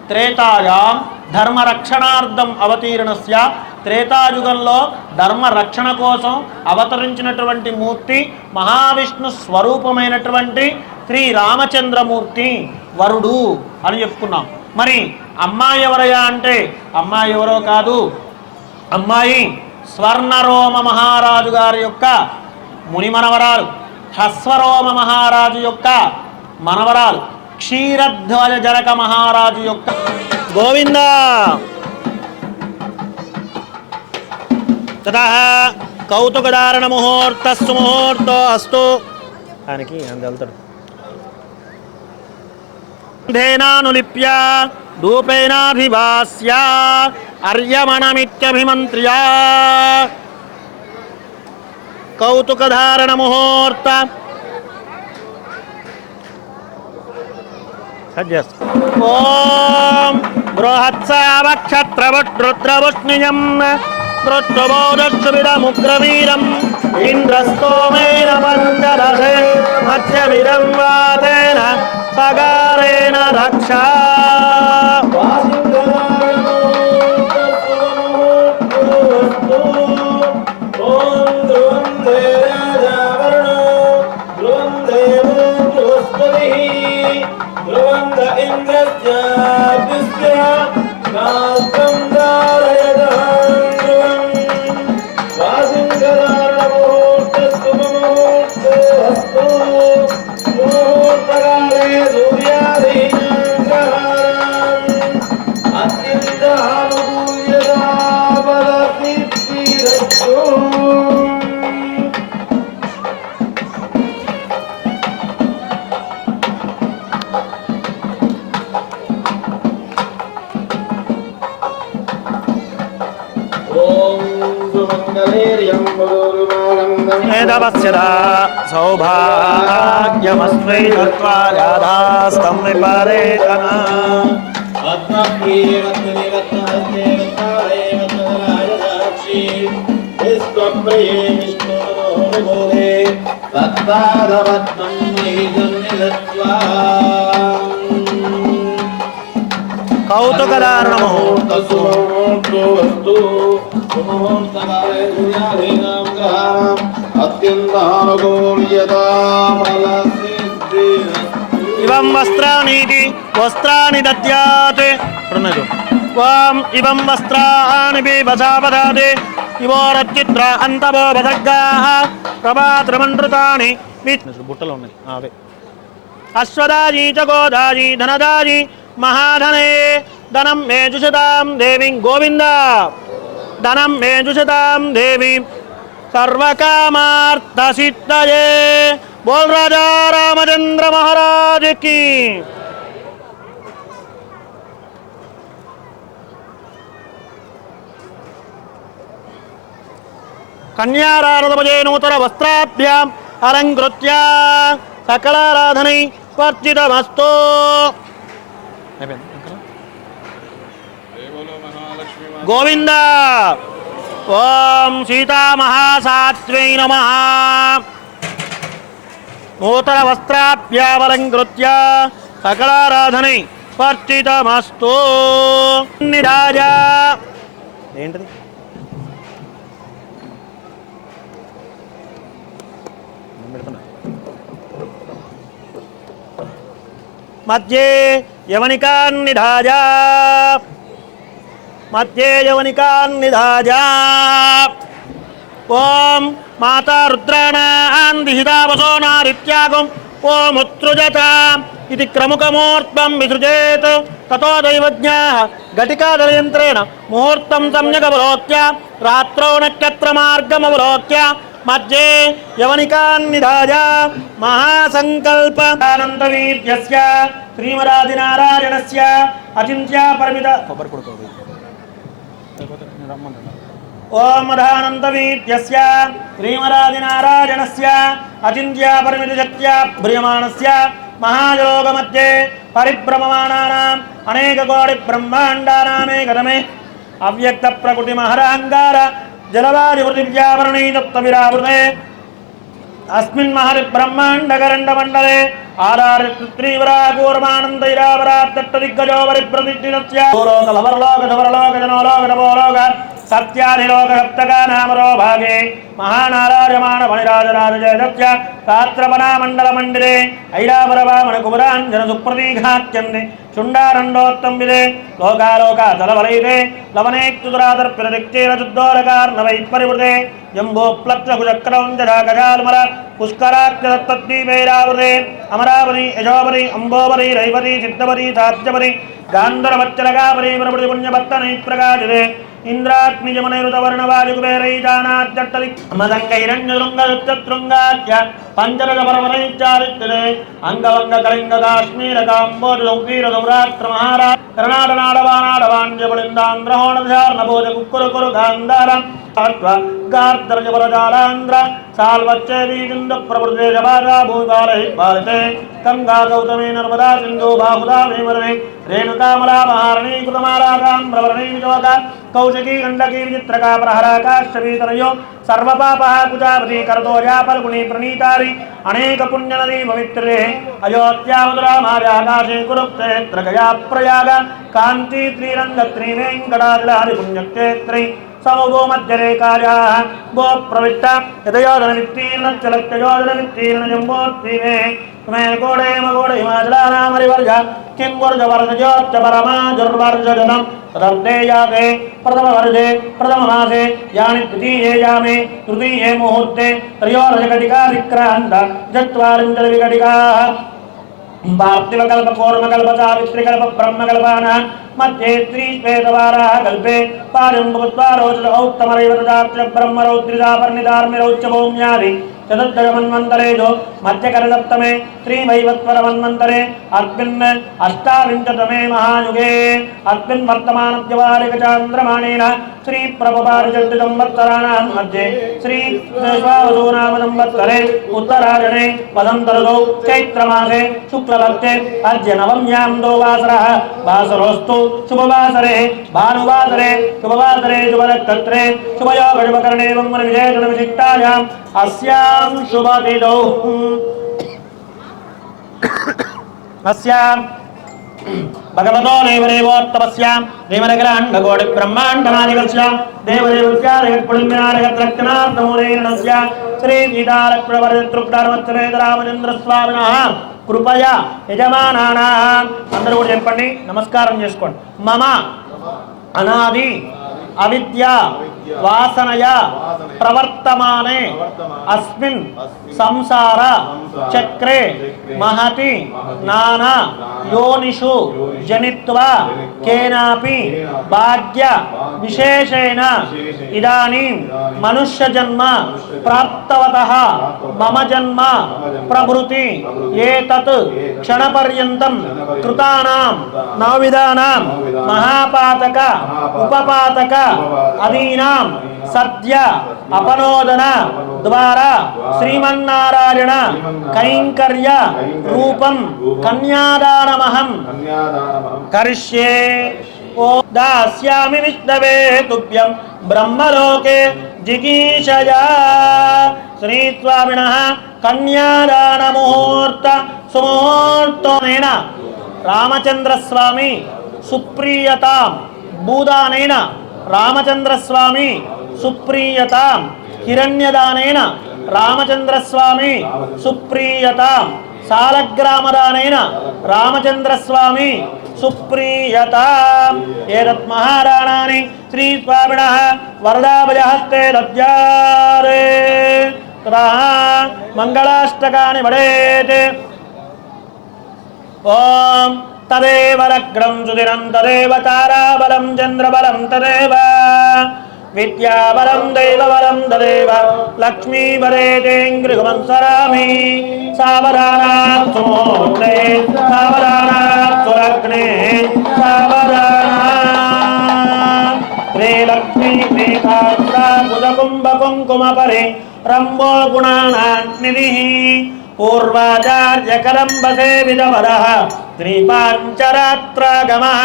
త్రేతాయాం ధర్మరక్షణార్థం అవతీర్ణస్య, త్రేతాయుగంలో ధర్మరక్షణ కోసం అవతరించినటువంటి మూర్తి మహావిష్ణు స్వరూపమైనటువంటి శ్రీ రామచంద్రమూర్తి వరుడు అని చెప్పుకున్నాం. మరి అమ్మాయి ఎవరయ్యా అంటే అమ్మాయి ఎవరో కాదు, అమ్మాయి స్వర్ణరోమ మహారాజు గారి యొక్క ముని మనవరాలు, హ్రస్వరోమ మహారాజు యొక్క మనవరాలు, క్షీరధ్వజ జనక మహారాజు యొక్క గోవింద తతః కౌతుకధారణ ముహూర్తస్సు ముహూర్తో అస్తు. ఆయనకి అని వెళ్తాడు. ధేనానులిప్య ధూపేనాభిభాస్య అర్యమణమిత్యభిమంత్ర్య కౌతుకధారణ ముహూర్త ఓం బృహత్సావక్షత్రవృద్రవృష్ణియం ృత్వబోధక్షుభిరముగ్రవీరం ఇంద్రస్తోమేన పంచరథే మధ్యమిదం వాతేన సగారేణ రక్ష మేధవస్యదా సౌభాగ్యమస్మై దత్వాయాదాస్తం విపరేతన కౌతుకదారుణ ఇవం వస్త్రానీతి వస్త్రాని దద్యాత్ వాం ఇవం వస్త్రాని బిభసాపదాత్ ఇవోరచిత్ర అంతభో భసగ్గాః ప్రభాత్రమంత్రుతాని బుట్టలో ఉన్నాయి అవే అశ్వదాజీ చ గోదాజీ ధనదాజీ మహాధనే ధనం మే జుషతాం దేవి గోవింద ధనం మే జుషతాం దేవి సర్వకామార్థ సిద్ధయే బోల్ రాజా రామచంద్ర మహారాజ్ కి కన్యారాధనమజే నూతన వస్త్రాభ్యాం అలంకృత్య సకలారాధనై స్వర్జితమస్తు గోవింద ఓం సీతామహాసాత్వై నమః నూతన వస్త్రాభ్యావలంకృత్య సకలారాధనై స్వర్జితమస్తు నిరాజ ఏంటిది మధ్యే యవనికాన్నిధాజ మధ్యే యవనికాన్నిధాజ ఓం మాతా రుద్రాణాన్ దిహితావసో నారిత్యాగం ఓముత్సృజత ఇది క్రముకమూర్తం విసృజేత్ తతో దైవజ్ఞాః ఘటికాదలయంత్రేణ ముహూర్తం సమ్యగవలోక్య రాత్రౌ నక్షత్రమార్గమవలోక్య మధ్యే యవనికాన్నిధాజ మహాసంకల్పానందవీర్యస్య శ్రీమదాదినారాయణస్య అచింత్య పరిమిత ఓం మదానందవీర్యస్య శ్రీమదాదినారాయణస్య అచింత్య పరిమిత శక్త్యా భ్రియమాణస్య మహాయోగ మధ్యే పరిభ్రమమాణానాం అనేక కోటి బ్రహ్మాండానామేకదమే అవ్యక్త ప్రకృతి మహరహంకార జలవాది పృథివ్యావరణీ తప్తవిరావృతే అస్మిన్ మహరి బ్రహ్మాండకరండ మండలే ఆధారిత్రీవరాకూర్మానందైరావరాత్తట్టు పరిప్రతిష్ఠితస్య భూలోక భవరలోక ధవరలోక జనోలోక నవోలోక సత్యాధిలోక సప్తకా నామరో భాగే మహానారాయమాణ మణిరాజరాజజయదత్య సాత్రపనా మండల మండిరే ఐరావరవామణ కుమరాంజన సుప్రతీఘాత్యంది చుండారండోత్తంబిదే లోకాలోకా తలవలయితే లవనేక్తురాదర్పిరదిక్చేర శుద్ధోరకార్ణవై పరివృతే జంబోప్లక్షకుచక్రవంజరా గజాల్మర పుష్కరాక్షరత్వద్వీపైరావృతే అమరావతి యశోవరి అంబోవరి రైవతి సిద్ధవతి సాధ్యవతి గాంధరవచ్చలగావరి వరవృతి పుణ్యపత్తనై ప్రకాశితే ఇంద్రాగ్నిజమనైరుతవర్ణవాయుకుబేరైజానాద్యట్టలి మదంగైరణ్యశృంగశృంగాఖ్య పంచరథ పర్వతైచారిత్రే అంగవంగ కళింగ కాశ్మీర కాంబోజ సౌకీర సౌరాష్ట్ర మహారాష్ట్ర కర్ణాటనాడవానాడవాండ్యబళిందాంధ్రహోణధార్ణ భోజ కుక్కురు గాంధారం గార్ధరజపరజాలాంధ్ర సాల్వచ్చేదీజింద ప్రవృదేశ భాషా భూపాలై భారతే గంగా గౌతమి నర్మదా సింధు బాహుదా భీమరవి రేణుకామలా మహారణీ కృతమాలాకాం ప్రవరణీ విజోక కౌశకీ గండకీ విచిత్రకా ప్రహరాకాశ్చవీతనయో सर्वपापः कुजापति करतोर्या फल्गुणी प्रणीतारि अनेक पुण्यनदी पवित्रे अयोध्यावतरामार्याकाशे कुरुक्षेत्र गया प्रयाग कान्ति त्रिरङ्ग त्रिवेङ्कटाद्रि पुण्यक्षेत्रे समगो मध्यरेखायाः गो प्रविष्ट यतयोधन वित्तीर्ण चलत्ययोधन वित्तीर्ण जम्बोत्तीर्णे मेलकोडे मगोड हिमाचलानामरिवर्ज किंवर्जवर्जोच्च परमा जुर्वर्जजनं तदर्थे याते प्रथमवर्षे प्रथममासे यानि द्वितीये यामे तृतीये मुहूर्ते त्रयोदशघटिका विक्रान्त चत्वारिंशद्विघटिकाः पार्थिवकल्प कौर्मकल्प सावित्रिकल्प ब्रह्मकल्पानां मध्ये त्रिश्वेतवाराः कल्पे पारम्भुत्वारोचत औत्तमरैवतदात्र ब्रह्मरौद्रिदापर्णिदार्मिरौच्च भौम्यादि चतुर्दशमन्वन्तरे जो मध्यकरसप्तमे त्रिवैवत्वरमन्वन्तरे अस्मिन् अष्टाविंशतमे महायुगे अस्मिन् वर्तमानद्यवारिकचान्द्रमाणेन श्रीप्रभपारिषद्संवत्सराणां मध्ये श्रीश्वावसूनामसंवत्सरे उत्तरायणे वसन्तऋतौ चैत्रमासे शुक्लपक्षे अद्य नवम्यां वासरः वासरोस्तु शुभवासरे भानुवासरे शुभवासरे शुभनक्षत्रे शुभयोगशुभकरणे विशेषणविशिष्टायाम् अस्यां शुभतिथौ अस्यां भगवतो देवदेवोत्तमस्यां देवनगराण्डकोटि ब्रह्माण्डमादिकस्यां देवदेवस्या जगत्पुलिम्बिनारगत्रक्षणार्थमूलेनस्या श्री सीतालक्ष्मणवरदतृप्तारमचन्द्रस्वामिनः कृपया యజమానానాం అందరూ కూడా చెప్పండి నమస్కారం చేసుకోండి మమ అనాది అవిద్య వాసనయ ప్రవర్తమానే అస్మిన్ సంసార చక్రే మహతి నానా యోనిషు జనిత్వా కేనాపి భాగ్య విశేషేణ ఇదానీం మనుష్య జన్మ ప్రాప్తవతః మమ జన్మ ప్రభృతి ఏతత్ క్షణపర్యంతం కృతానాం నవవిధానాం మహాపాతక ఉపపాతక అదీనాం సద్య అపనోదన ద్వారా శ్రీమన్నారాయణ కైంకర్య రూపం కన్యాదానమహం కరిష్యే ఓ దాస్యామి విష్ణవే తుభ్యం బ్రహ్మలోకే జిగీషయా శ్రీస్వామినః కన్యాదాన ముహూర్త సుముహూర్తేన రామచంద్రస్వామి సుప్రీయతాం భూదానేన రామచంద్రస్వామి సుప్రీయతాం హిరణ్యదానేన రామచంద్రస్వామి సుప్రీయతాం సాలగ్రామదానేన రామచంద్రస్వామి సుప్రీయతాం ఏతత్ మహారాణాని శ్రీస్వామినః వరదాభయహస్తే దద్యారే తదా మంగళాష్టకాని వదేత్ ఓం తదేవ లగ్నం సుదినం తదేవ తారాబలం చంద్రబలం తదేవ విద్యాబలం దైవబలం తదేవ లక్ష్మీవరేతేంగ్రిగమంసరామి సావధానాత్ సుముహూర్తే సావధానాత్ సులగ్నే సావధానాత్ శ్రీలక్ష్మీ శ్రీకాంతా కుజకుంభకుంకుమపరి రంభో గుణానాన్నిధిః పూర్వాచార్య కలంబసే విదవదః శ్రీపాంచరాత్రాగమః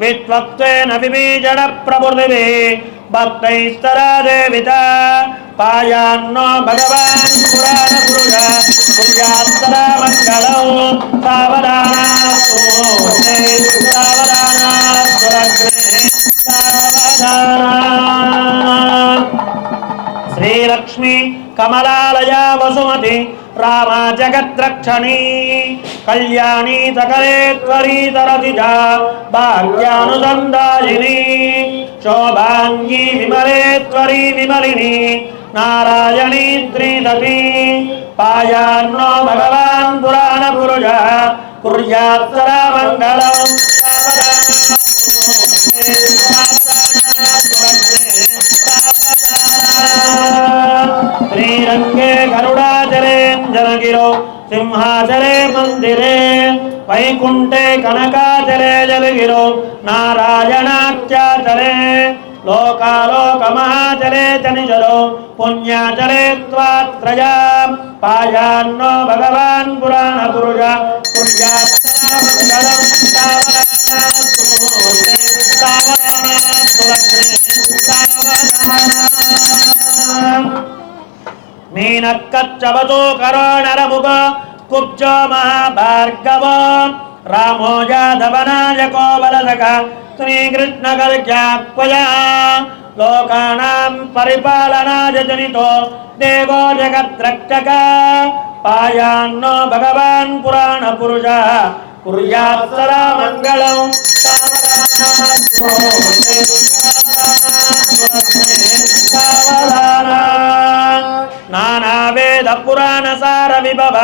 విత్వక్త్వేన విబీజన ప్రబుద్ధిభిः భక్తైస్తరాదేవిత పాయాన్నో భగవాన్ పురాణపురుష పుణ్యాత్తరా మంగళం సావధానాస్తు సావధానాస్తు అగ్నే సావధానాత్ శ్రీలక్ష్మీ కమలాలయ వసుమతి రామా జగద్రక్షణీ కళ్యాణీ సకలేశ్వరీతరతిజా భాగ్యానుసందాయిని శోభాంగీ విమలేశ్వరీ విమలిని నారాయణీ త్రిదతి పాయాన్నో భగవాన్ పురాణపురుష కుర్యాత్తరా మంగళం శ్రీరంగే గరుడాచలేంజనగిరో సింహాచలే మందిరే వైకుంఠే కనకాచలే జలగిరో నారాయణాఖ్యాచలే లోకాలోకమహాచలే చనిజలో పుణ్యాచలే త్వాత్రయా పాయాన్నో భగవాన్ పురాణపురుష పుర్యాత్తరా మంగళం సావధానాస్తు ముహూర్తే సావధానాస్తు లగ్నే సావధానాత్ కచ్చవతో కరోణరముగ కుబ్జ మహాభార్గవ రామో యాదవనాయకో బలదక శ్రీకృష్ణ కల్క్యాక్వయ లోకానాం పరిపాలనాయ జనితో దేవో జగద్రక్షక పాయాన్నో భగవాన్ పురాణ పురుష కుర్యాత్ సదా మంగళం నానా వేద పురాణ సార విభవ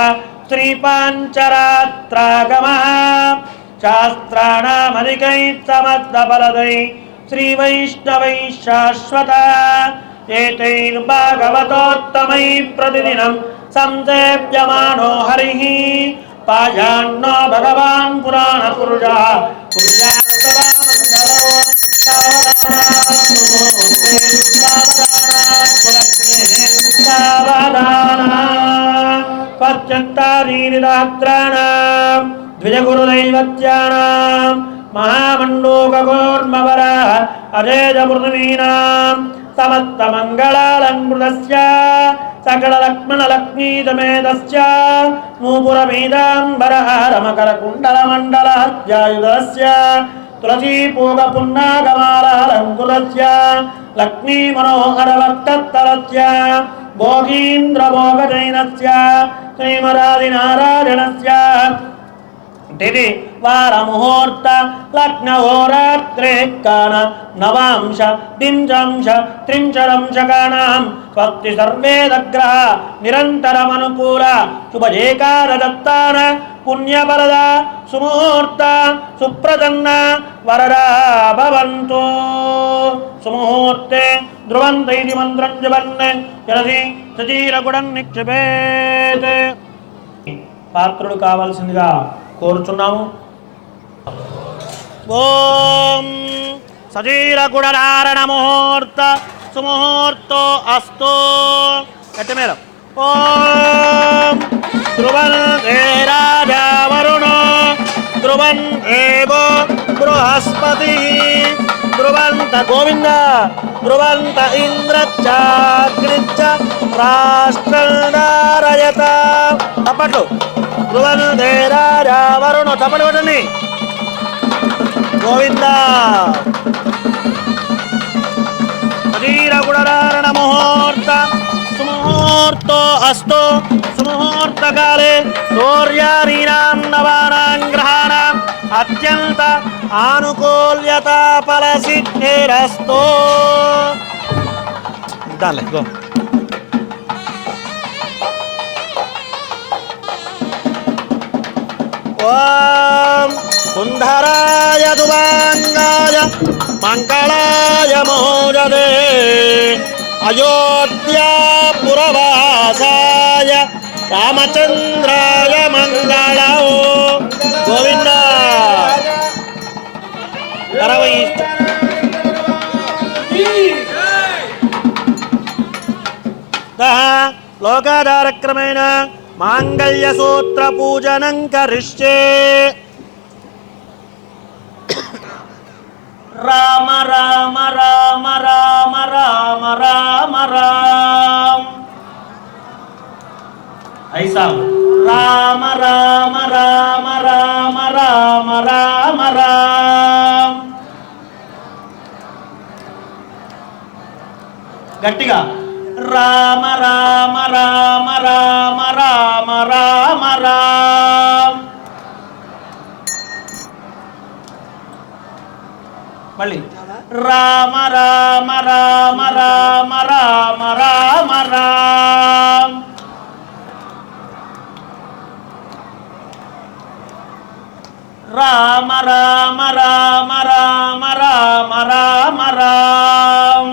శ్రీ పాంచరాత్రాగమ శాస్త్రాణమధికై సమస్త ఫలదై శ్రీ వైష్ణవై శాశ్వత ఏతైర్భాగవతోత్తమై ప్రతిదినం సంసేవ్యమానో హరిః పాయాన్నో భగవాన్ పురాణ పురుష పురుషాత్ సదా మంగళో పశ్చత్తారీనిదాత్రాణం ద్విజగురుదైవత్యానాం మహామండోకూర్మవర అజేజమృతమీనాం సమస్తమంగళాలంకృతస్య సకలలక్ష్మణలక్ష్మీతమేతస్య నూపురమీదాంబరహారమకరకుండలమండలహత్యాయుధస్య తులసీపూగపున్నాగమాలంకృతస్య లక్ష్మీమనోహరవర్తత్తలస్య భోగీంద్రభోగజైనస్య శ్రీమదాదినారాయణస్య తిథి వారముహూర్త లగ్నహోరాత్రే కాన నవాంశ దింజంశ త్రింశదంశకానాం స్వస్తి సర్వేదగ్రహ నిరంతరమనుకూల శుభజేకారదత్తాన పుణ్యఫలద సుముహూర్త సుప్రసన్న వరదా భవంతు సుముహూర్తే ధ్రువంతైతి మంత్రం జపన్నే జలసి సచీరగుడం నిక్షిపేత్. పాత్రుడు కావాల్సిందిగా కోరుచున్నాము. ఓం సజీరగుణధారణ ముహూర్త సుముహూర్తో అస్తు. ఎట్ట మేడం. ఓం ధ్రువం రాజా వరుణో ధ్రువం ఏవో బృహస్పతి ధ్రువంత గోవింద ధ్రువంత ఇంద్రచాగ్నిచ్చ రాష్ట్రధారయత. తప్పట్లు. ధ్రువం రాజా వరుణో తప్పటి కొట్టండి. గోవింద. సజీరగుణధారణ ముహూర్త సుముహూర్తో అస్తు. సుముహూర్తకాలే సూర్యాదీనాం నవానాం గ్రహాణాం అత్యంత ఆనుకూల్యత ఫలసిద్ధిరస్తు. దానిలే గో. ఓం సుందరాయ దువాంగాయ మంగళాయ మహోజదే అయోధ్యాపురవాసాయ రామచంద్రాయ మంగళం. గోవింద. 60 లోకాధారక్రమేణ మాంగళ్య సూత్ర పూజనం కరిష్యే. రామ రామ రామ రామ రామ రామ రామ. ఐసా రామ రామ రామ రామ రామ రామ రామ. గట్టిగా రామ రామ రామ రామ రామ రామ రామ. మళ్ళీ రామ రామ రామ రామ రామ రామ రామ. రామ రామ రామ రామ రామ రామ రామ.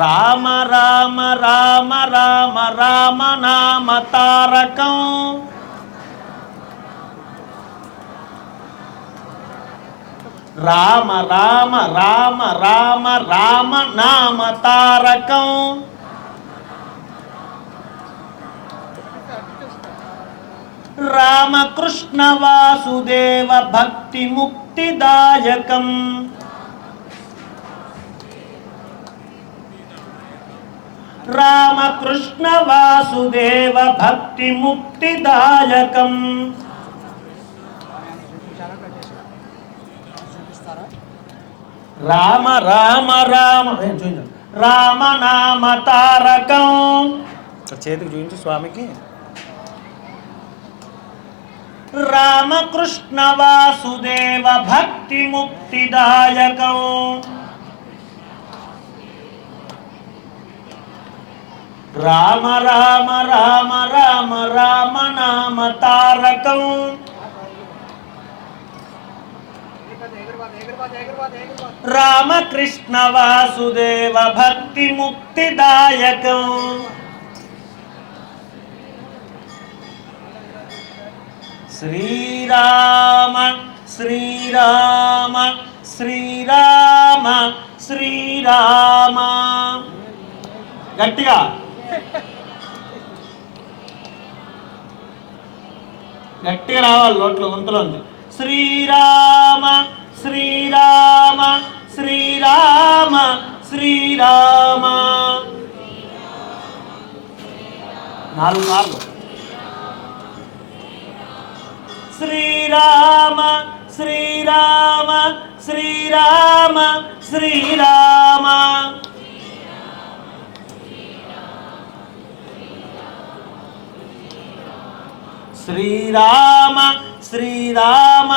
రామ రామ రామ రామ రామ నామ తారకం. రామ రామ రామ రామ రామ నామ తారకం. రామకృష్ణ వాసుదేవ భక్తి ముక్తిదాయకం. రామకృష్ణ వాసుదేవ భక్తి ముక్తిదాయకం. రామ రామ రామ రామ నామ తారకం. చేతికి చూపించు స్వామికి. రామకృష్ణ వాసుదేవ భక్తి ముక్తిదాయకం. రామ రామ రామ రామ రామ నామ తారకం. రామకృష్ణ వాసుదేవ భక్తి ముక్తిదాయకం. శ్రీరామ శ్రీరామ శ్రీరామ శ్రీరామ. గట్టిగా గట్టిగా రావాలి నోట్లో గొంతులోంది. శ్రీరామ శ్రీరామ శ్రీరామ శ్రీరామ. 4 సార్లు. శ్రీరామ శ్రీరామ శ్రీరామ శ్రీరామ. శ్రీరామ శ్రీరామ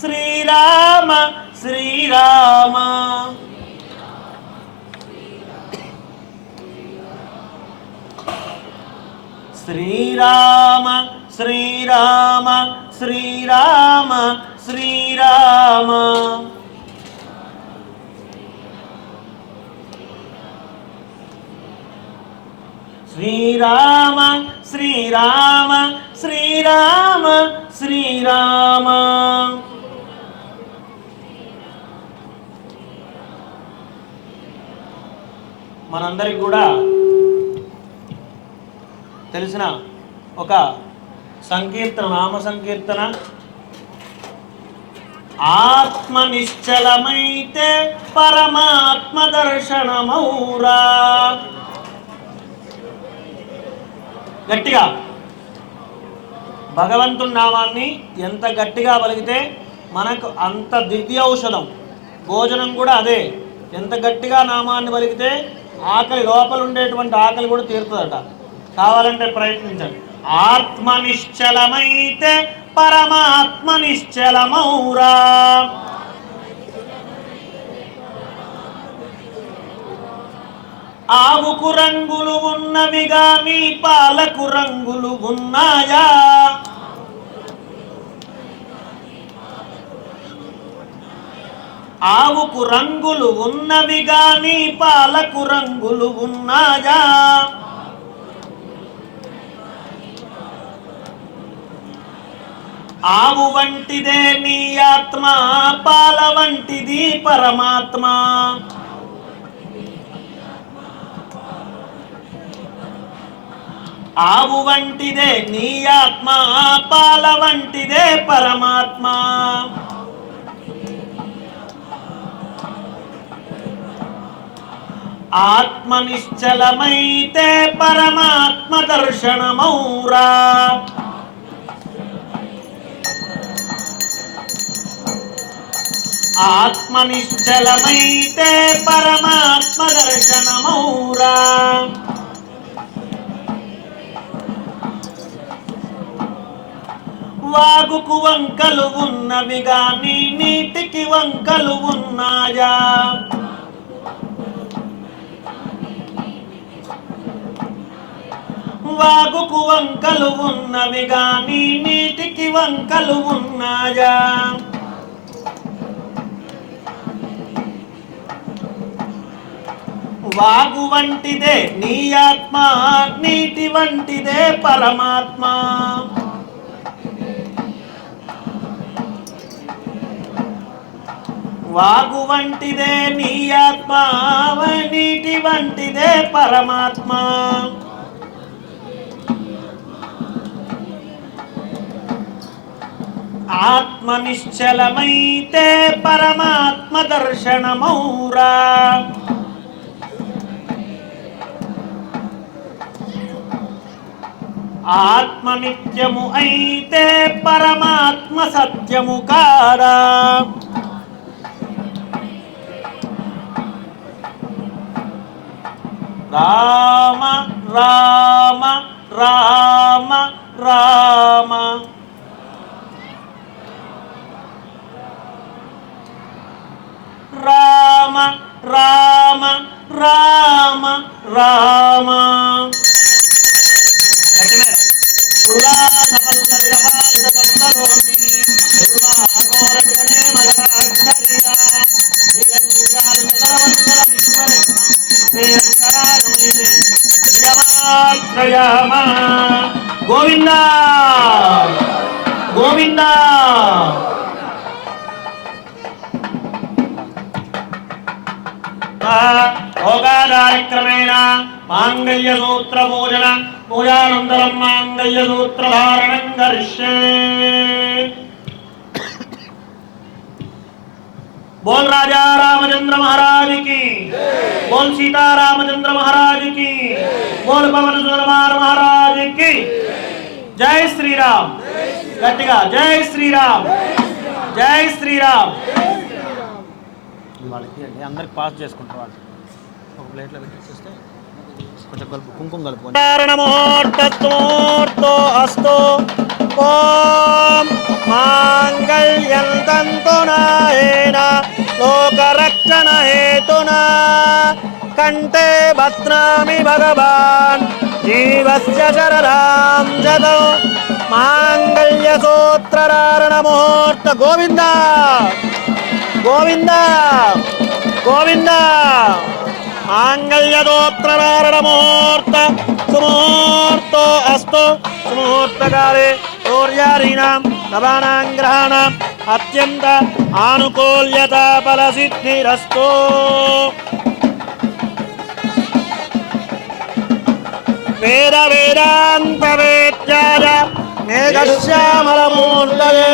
శ్రీరామ శ్రీరామ. శ్రీరామ శ్రీరామ శ్రీరామ శ్రీరామ. శ్రీరామ శ్రీరామ శ్రీరామ శ్రీరామ. మనందరికి కూడా తెలిసిన ఒక సంకీర్తన, నామ సంకీర్తన. ఆత్మ నిశ్చలమైతే పరమాత్మ దర్శనమౌరా. గట్టిగా భగవంతుడి నామాన్ని ఎంత గట్టిగా పలికితే మనకు అంత దివ్య ఔషధం. భోజనం కూడా అదే, ఎంత గట్టిగా నామాన్ని పలికితే ఆకలి, లోపల ఉండేటువంటి ఆకలి కూడా తీరుతుందట. కావాలంటే ప్రయత్నించండి. ఆత్మ నిశ్చలమైతే పరమాత్మ నిశ్చలమౌరా. ఆవుకు రంగులు ఉన్నవి గాని పాలకు రంగులు ఉన్నాయా? ఆవుకు రంగులు ఉన్నవి గాని పాలకు రంగులు ఉన్నాయా? ఆవు వంటిదే నీ ఆత్మ, పాల వంటిది పరమాత్మ. ఆవు వంటిదే నీ ఆత్మ, పాల వంటిదే పరమాత్మ. ఆత్మ నిశ్చలమైతే పరమాత్మ దర్శనమౌరా. ఆత్మ నిశ్చలమైతే పరమాత్మ దర్శనమౌరా. వాగుకు వంకలు ఉన్నవి గాని నీటికి వంకలు ఉన్నాయా? వాగుకు వంకలు ఉన్నవి గాని నీటికి వంకలు ఉన్నాయా? వాగు వంటిదే నీ ఆత్మ, నీటి వంటిదే పరమాత్మ. వాగు వంటిదే నీ ఆత్మ, నీటి వంటిదే పరమాత్మ. ఆత్మ నిశ్చలమైతే పరమాత్మ దర్శనమౌరా. ఆత్మ నిత్యము అయితే పరమాత్మ సత్యము కాదా? రామ రామ రామ రామ రామ రామ రామ రామ గోవింద గోవింద యోగాదారక్రమేణ మాంగళ్య సూత్ర పూజన పూజానంతరం మాంగళ్య సూత్రధారణం కరిష్యే. बोल राजा रामचंद्र महाराज की, बोल सीता रामचंद्र महाराज की, बोल पवन सुंदर महाराज की. जय श्री राम. गट्टिगा जय श्री राम, जय श्री राम. అందరికి పాస్ చేసుకుంటారు వాళ్ళు ఒక ప్లేట్లో పెట్టేస్తే కొంచెం కలుపు కుంకుమ కలుపుకొని. ముహూర్తో అస్తు ఓం మాంగళ్యం తంతునాయేన లోకరక్షణ హేతునా కంఠే భద్రామి భగవాన్ జీవస్య శరదాం జతో మాంగళ్య సూత్రధారణ ముహూర్త. గోవింద గోవింద గోవింద. మాంగళ్య సూత్రధారణ ముహూర్త సుముహూర్తో అస్తు. సుముహూర్తకాలే సూర్యాదీనాం నవానాం గ్రహాణాం అత్యంత ఆనుకూల్యత ఫలసిద్ధిరస్తు. వేద వేదాంత వేద్యాయ మేఘశ్యామలమూర్తయే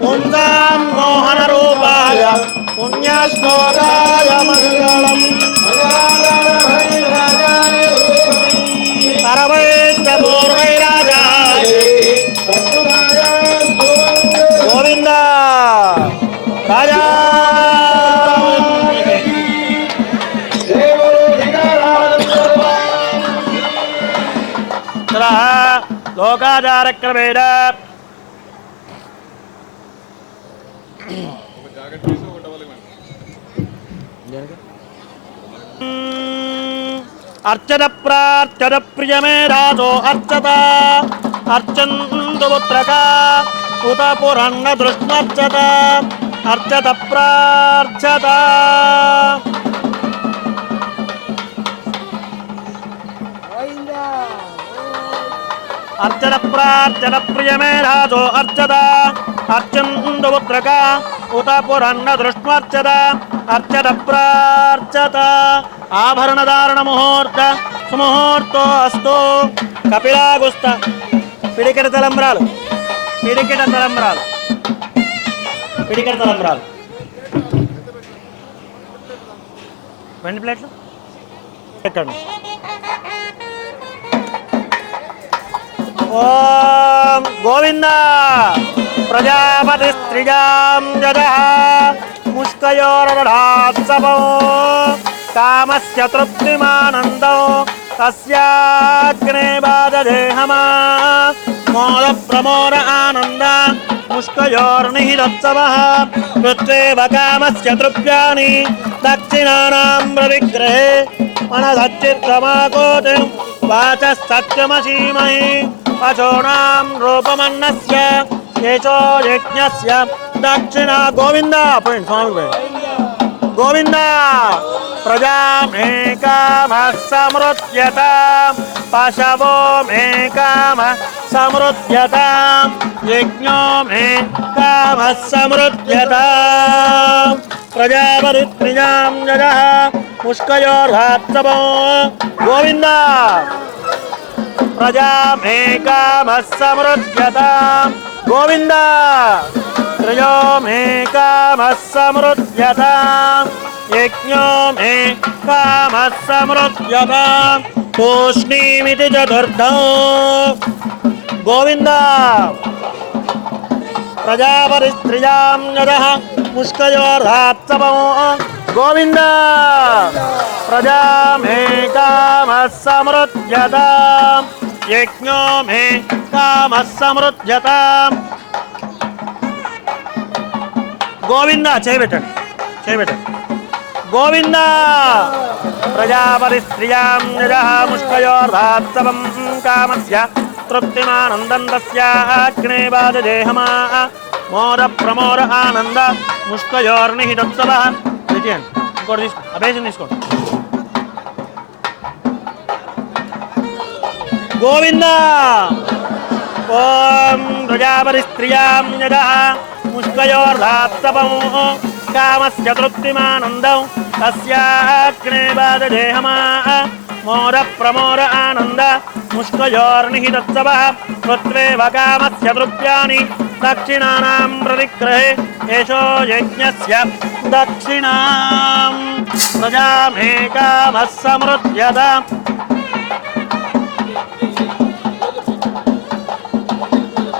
పుంసాం మోహన రూపాయ పుణ్యశ్లోకాయ మంగళం. సర్వైశ్చ పూర్వైరాజాయ గోవింద రాజా. లోకాచారక్రమేణ అర్చన ప్రార్చన ప్రియమే రాజో అర్చత అర్చందు పుత్రక ఉత పురన్న దృష్మర్చత అర్చత ప్రార్చత. అర్చన ప్రార్చన ప్రియమే రాజో అర్చత అర్చందు పుత్రక ఉత పురన్న దృష్మర్చత అర్చత ప్రార్చత. ఆభరణధారణ ముహూర్త సుముహూర్తో అస్తు. కపిలాగుస్త పిడికెట తలంబ్రాలు పిడికెట తలంబ్రాలు పిడికెట తలంబ్రాలు వెండి ప్లేట్లు ఎక్కడ. ఓం గోవింద. ప్రజాపతి స్త్రిజాం జజః ముష్కయోరదధాత్సవో కామస్య తృప్తిమానందో తస్యాగ్నే బాధదేహమా మోద ప్రమోద ఆనంద ముష్కయోర్నిహితోత్సవః కృత్వేవ కామస్య తృప్యాని దక్షిణానాం ప్రవిగ్రహే మనసచ్చిత్రమాకోతి వాచస్తత్యమసీమహి పశూనాం రూపమన్నస్య కేశో యజ్ఞస్య దక్షిణ. గోవింద స్వామి గోవింద. ప్రజా మే కామ సమృద్ధ్యత పశవో మే కామ సమృద్ధ్యత యజ్ఞో మే కామ సమృద్ధ్యత. ప్రజాపతిత్రిజాం జజః ముష్కయోర్ధాత్సవో. గోవింద. ప్రజా మే కామ సమృద్ధ్యత. గోవింద. త్రయో మే కామ సమృద్ధ్యత యజ్ఞో మే కామ సమృద్ధ్యత తూష్ణీమితి చతుర్థం గోవింద ప్రజాపరిస్త్రియాం యదః ముష్కయోర్హాత్సవం గోవింద ప్రజామే కామః సమృధ్యతాం యజ్ఞో మే కామః సమృధ్యతాం గోవింద చేయబెట్టండి గోవింద ప్రజాపరిస్త్రియాం యదః ముష్కయోర్హాత్సవం కామస్య తృప్తిమానందం తస్యాగ్నే బాధదేహమా మోద ప్రమోద ఆనంద ముష్కయోర్నిహితోత్సవః చేయండి ఇంకోటి తీసుకో అభేజం తీసుకోండి గోవింద ఓం ప్రజాపరిస్త్రియాం యదః ముష్కయోర్హాత్సవం కామస్య తృప్తిమానందం తస్యాగ్నే బాధదేహమా మోద ప్రమోద ఆనంద ముష్కయోర్నిహితోత్సవః కృత్వేవ కామస్య తృప్యాని దక్షిణానాం ప్రతిగ్రహే ఏషో యజ్ఞస్య దక్షిణాం ప్రజామే కామః సమృధ్యతాం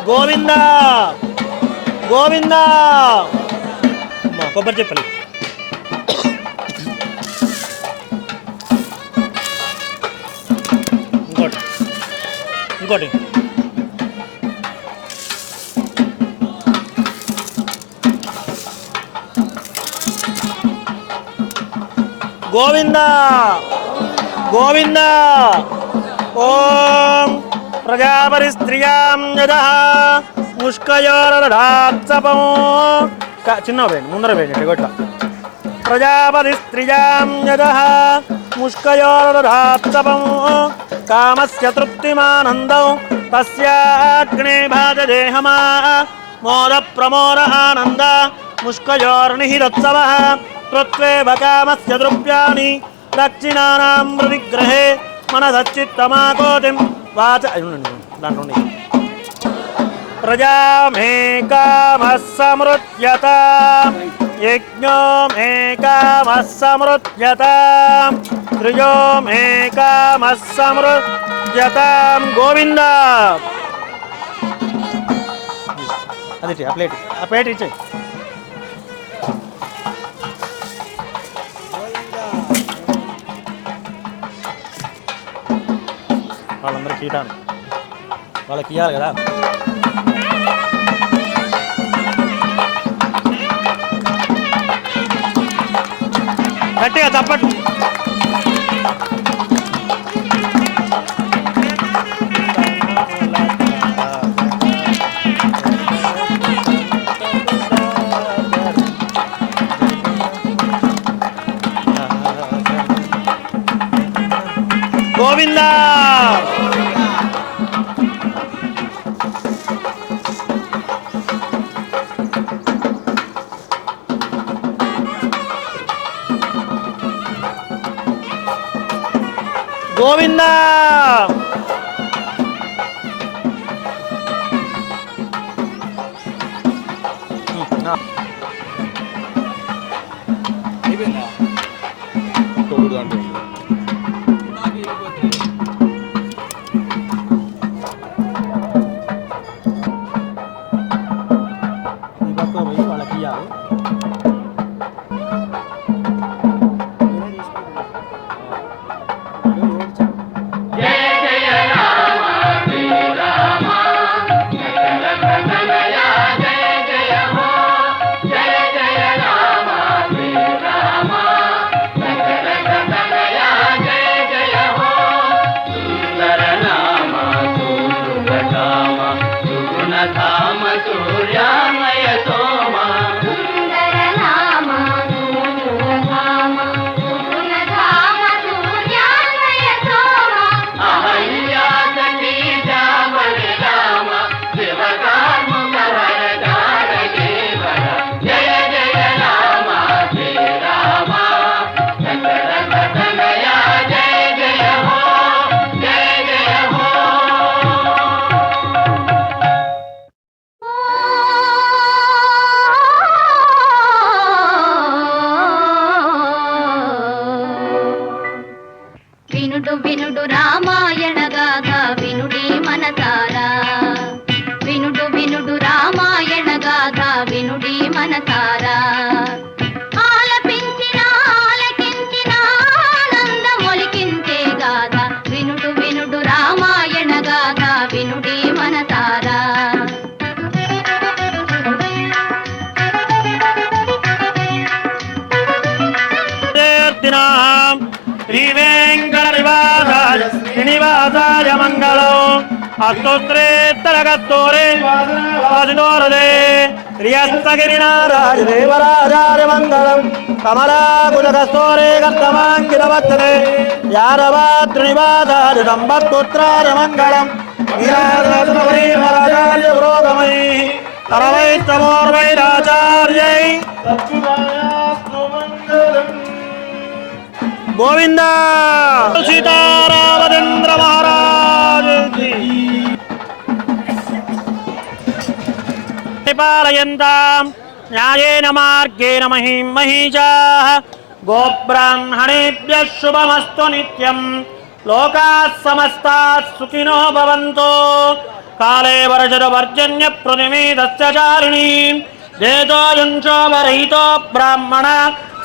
గోవింద గోవింద కొబ్బరి చెప్పలి ఇంకోటి గోవింద గోవింద ఓం ప్రజాపరిస్త్రియాం యదః ముష్కయోర్హాత్సవం చిన్న వేయండి ముందర వేయండి గొట్ల ప్రజాపతిస్త్రియాం యదః ముష్కయోర్హాత్సవం కామస్య తృప్తిమానందం తస్యాగ్నే బాధదేహమా మోద ప్రమోద ఆనంద ముష్కయోర్నిహితోత్సవః కృత్వేవ కామస్య తృప్యాని దక్షిణానాం ప్రతిగ్రహే మనసచ్చిత్తమాకోతిం వాచ దాంట్లో ప్రజామే కామః సమృధ్యతాం యజ్ఞో మే కామః సమృధ్యతాం త్రియో మే కామః సమృధ్యతాం గోవింద అది ఆ ప్లేట్ ఇచ్చే వాళ్ళందరికీ ఇటాను వాళ్ళకి ఇవ్వాలి కదా గట్టిగా తప్పట్టు గోవింద గోవింద వాళ్ళకి ఇవ్వాలి జయ జయ మనసారా ఆలపించిన ఆలకించిన ఆనందమొలికించే గాథ వినుడు వినుడు రామాయణ గాథ వినుడి మనసారా శ్రీనివాసాయ మంగళం అస్తోత్రేత్తరగస్తోరే వాసినోరదే శ్రీయస్తగిరినారాయ దేవరాజాయ మంగళం కమలాకుజకస్తోరే కర్తమాంగిరవత్తనే యారవాత్రినివాసాయ సంబత్పుత్రాయ మంగళం వీరాజాయ పురోగమై తరవైష్టమోర్వైరాచార్యై గోవింద సీతారామచంద్ర మహారాజ్ పాలయంతాం న్యాయేన మార్గేణ మహిం మహిషాః గోబ్రాహ్మణేభ్యః శుభమస్తు నిత్యం లోకాః సమస్తాః సుఖినో భవంతు కాలే వర్షతు పర్జన్య పృథివీదస్య చారిణీ దేతోయం శోభరహితో బ్రాహ్మణ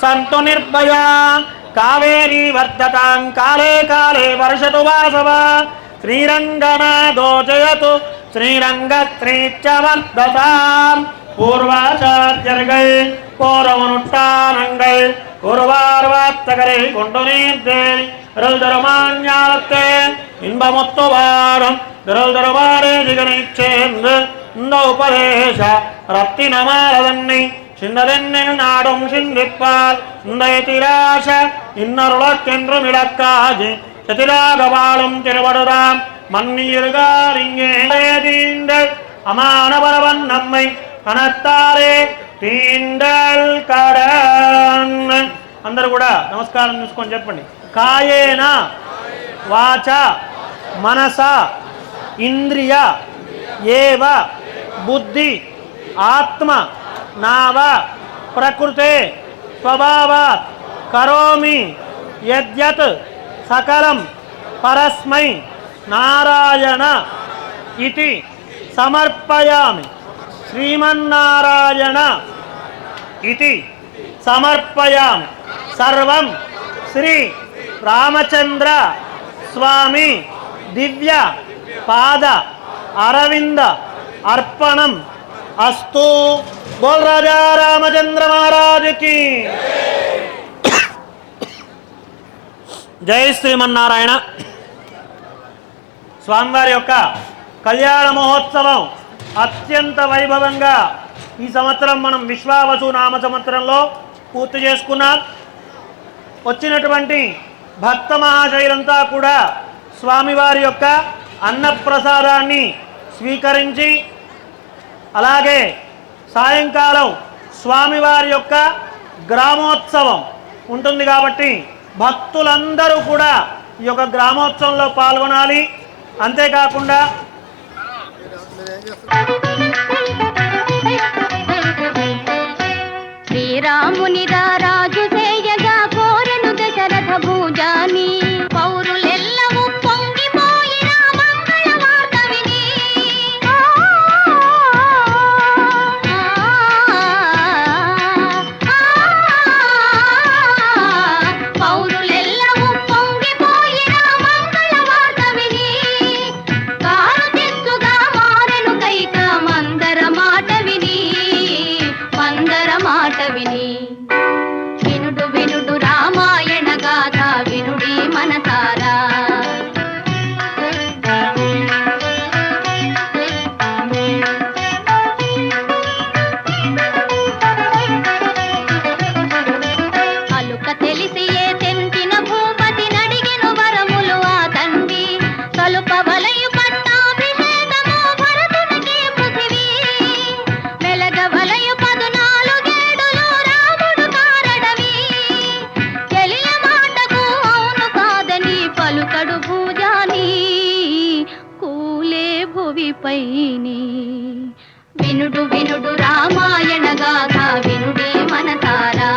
సంతు నిర్భయా కావేరీ వర్ధతాం కాలే కాలే వర్షతు వాసవ శ్రీరంగనాథోజయతు శ్రీరంగశ్రీచ్చవర్ధతాం పూర్వాచార్యర్గై పూర్వనుష్ఠాனங்கள் ஒருவார்வாத்தகரை கொண்டு நீர்த்து விரல் தருமாஞாலத்தே இன்பமொத்து வாரம் விரல் தருவாரே திகனை சேர்ந்து இந்த உபதேச ரத்தினமாலதன்னை சின்னதென்னில் நாடும் சிந்திப்பால் இந்த திராச இன்னருளக்கென்றும் இலக்காது சதிராக வாழும் திருவடுதாம் மன்னியிருகாலிங்கே தீண்டல் அமானபரவன் நம்மை கனத்தாரே తీండల్ కడన్ అందరూ కూడా నమస్కారం చూసుకొని చెప్పండి కాయేన వాచ మనస ఇంద్రియ ఏవ బుద్ధి ఆత్మ నావ ప్రకృతే స్వభావాత్ కరోమి యద్యత్ సకలం పరస్మై నారాయణ ఇతి సమర్పయామి శ్రీమన్నారాయణ ఇతి సమర్పయామి సర్వం శ్రీ రామచంద్ర స్వామి దివ్య పాద అరవింద అర్పణం అస్తు. బోల్ రాజా రామచంద్ర మహారాజుకి జై శ్రీమన్నారాయణ. స్వామివారి యొక్క కళ్యాణ మహోత్సవం అత్యంత వైభవంగా ఈ సంవత్సరం మనం విశ్వావసు నామ సంవత్సరంలో పూర్తి చేసుకున్నాం. వచ్చినటువంటి భక్త మహాశైలంతా కూడా స్వామివారి యొక్క అన్నప్రసాదాన్ని స్వీకరించి అలాగే సాయంకాలం స్వామివారి యొక్క గ్రామోత్సవం ఉంటుంది కాబట్టి భక్తులందరూ కూడా ఈ యొక్క గ్రామోత్సవంలో పాల్గొనాలి. అంతేకాకుండా శ్రీరాముని రాజు చేయగా కోరెను దశరథ భూజాని పౌరులెల్లవూ పొంగిపోయిన మంగళ వార్త విని పౌరులెల్లవూ పొంగిపోయిన మంగళ వార్త విని కారు తెచ్చుగా మారెను కైక మందర మాట విని వినుడు వినుడు రామాయణ గాథ వినుడి మనసారా అలుక తెలిసి ఏ తెంచిన భూపతి నడిగెను వరములు ఆ తండ్రి తలుప వలయు పట్టాభిషేకము భరతునికి పృథివీ వెలగ వలయు 14 రాముడు కారడవి తెలియ మాటకు అవును కాదని పలుకడు భూజాని కూలే భువిపైని వినుడు వినుడు రామాయణ గాథ వినుడి మనసారా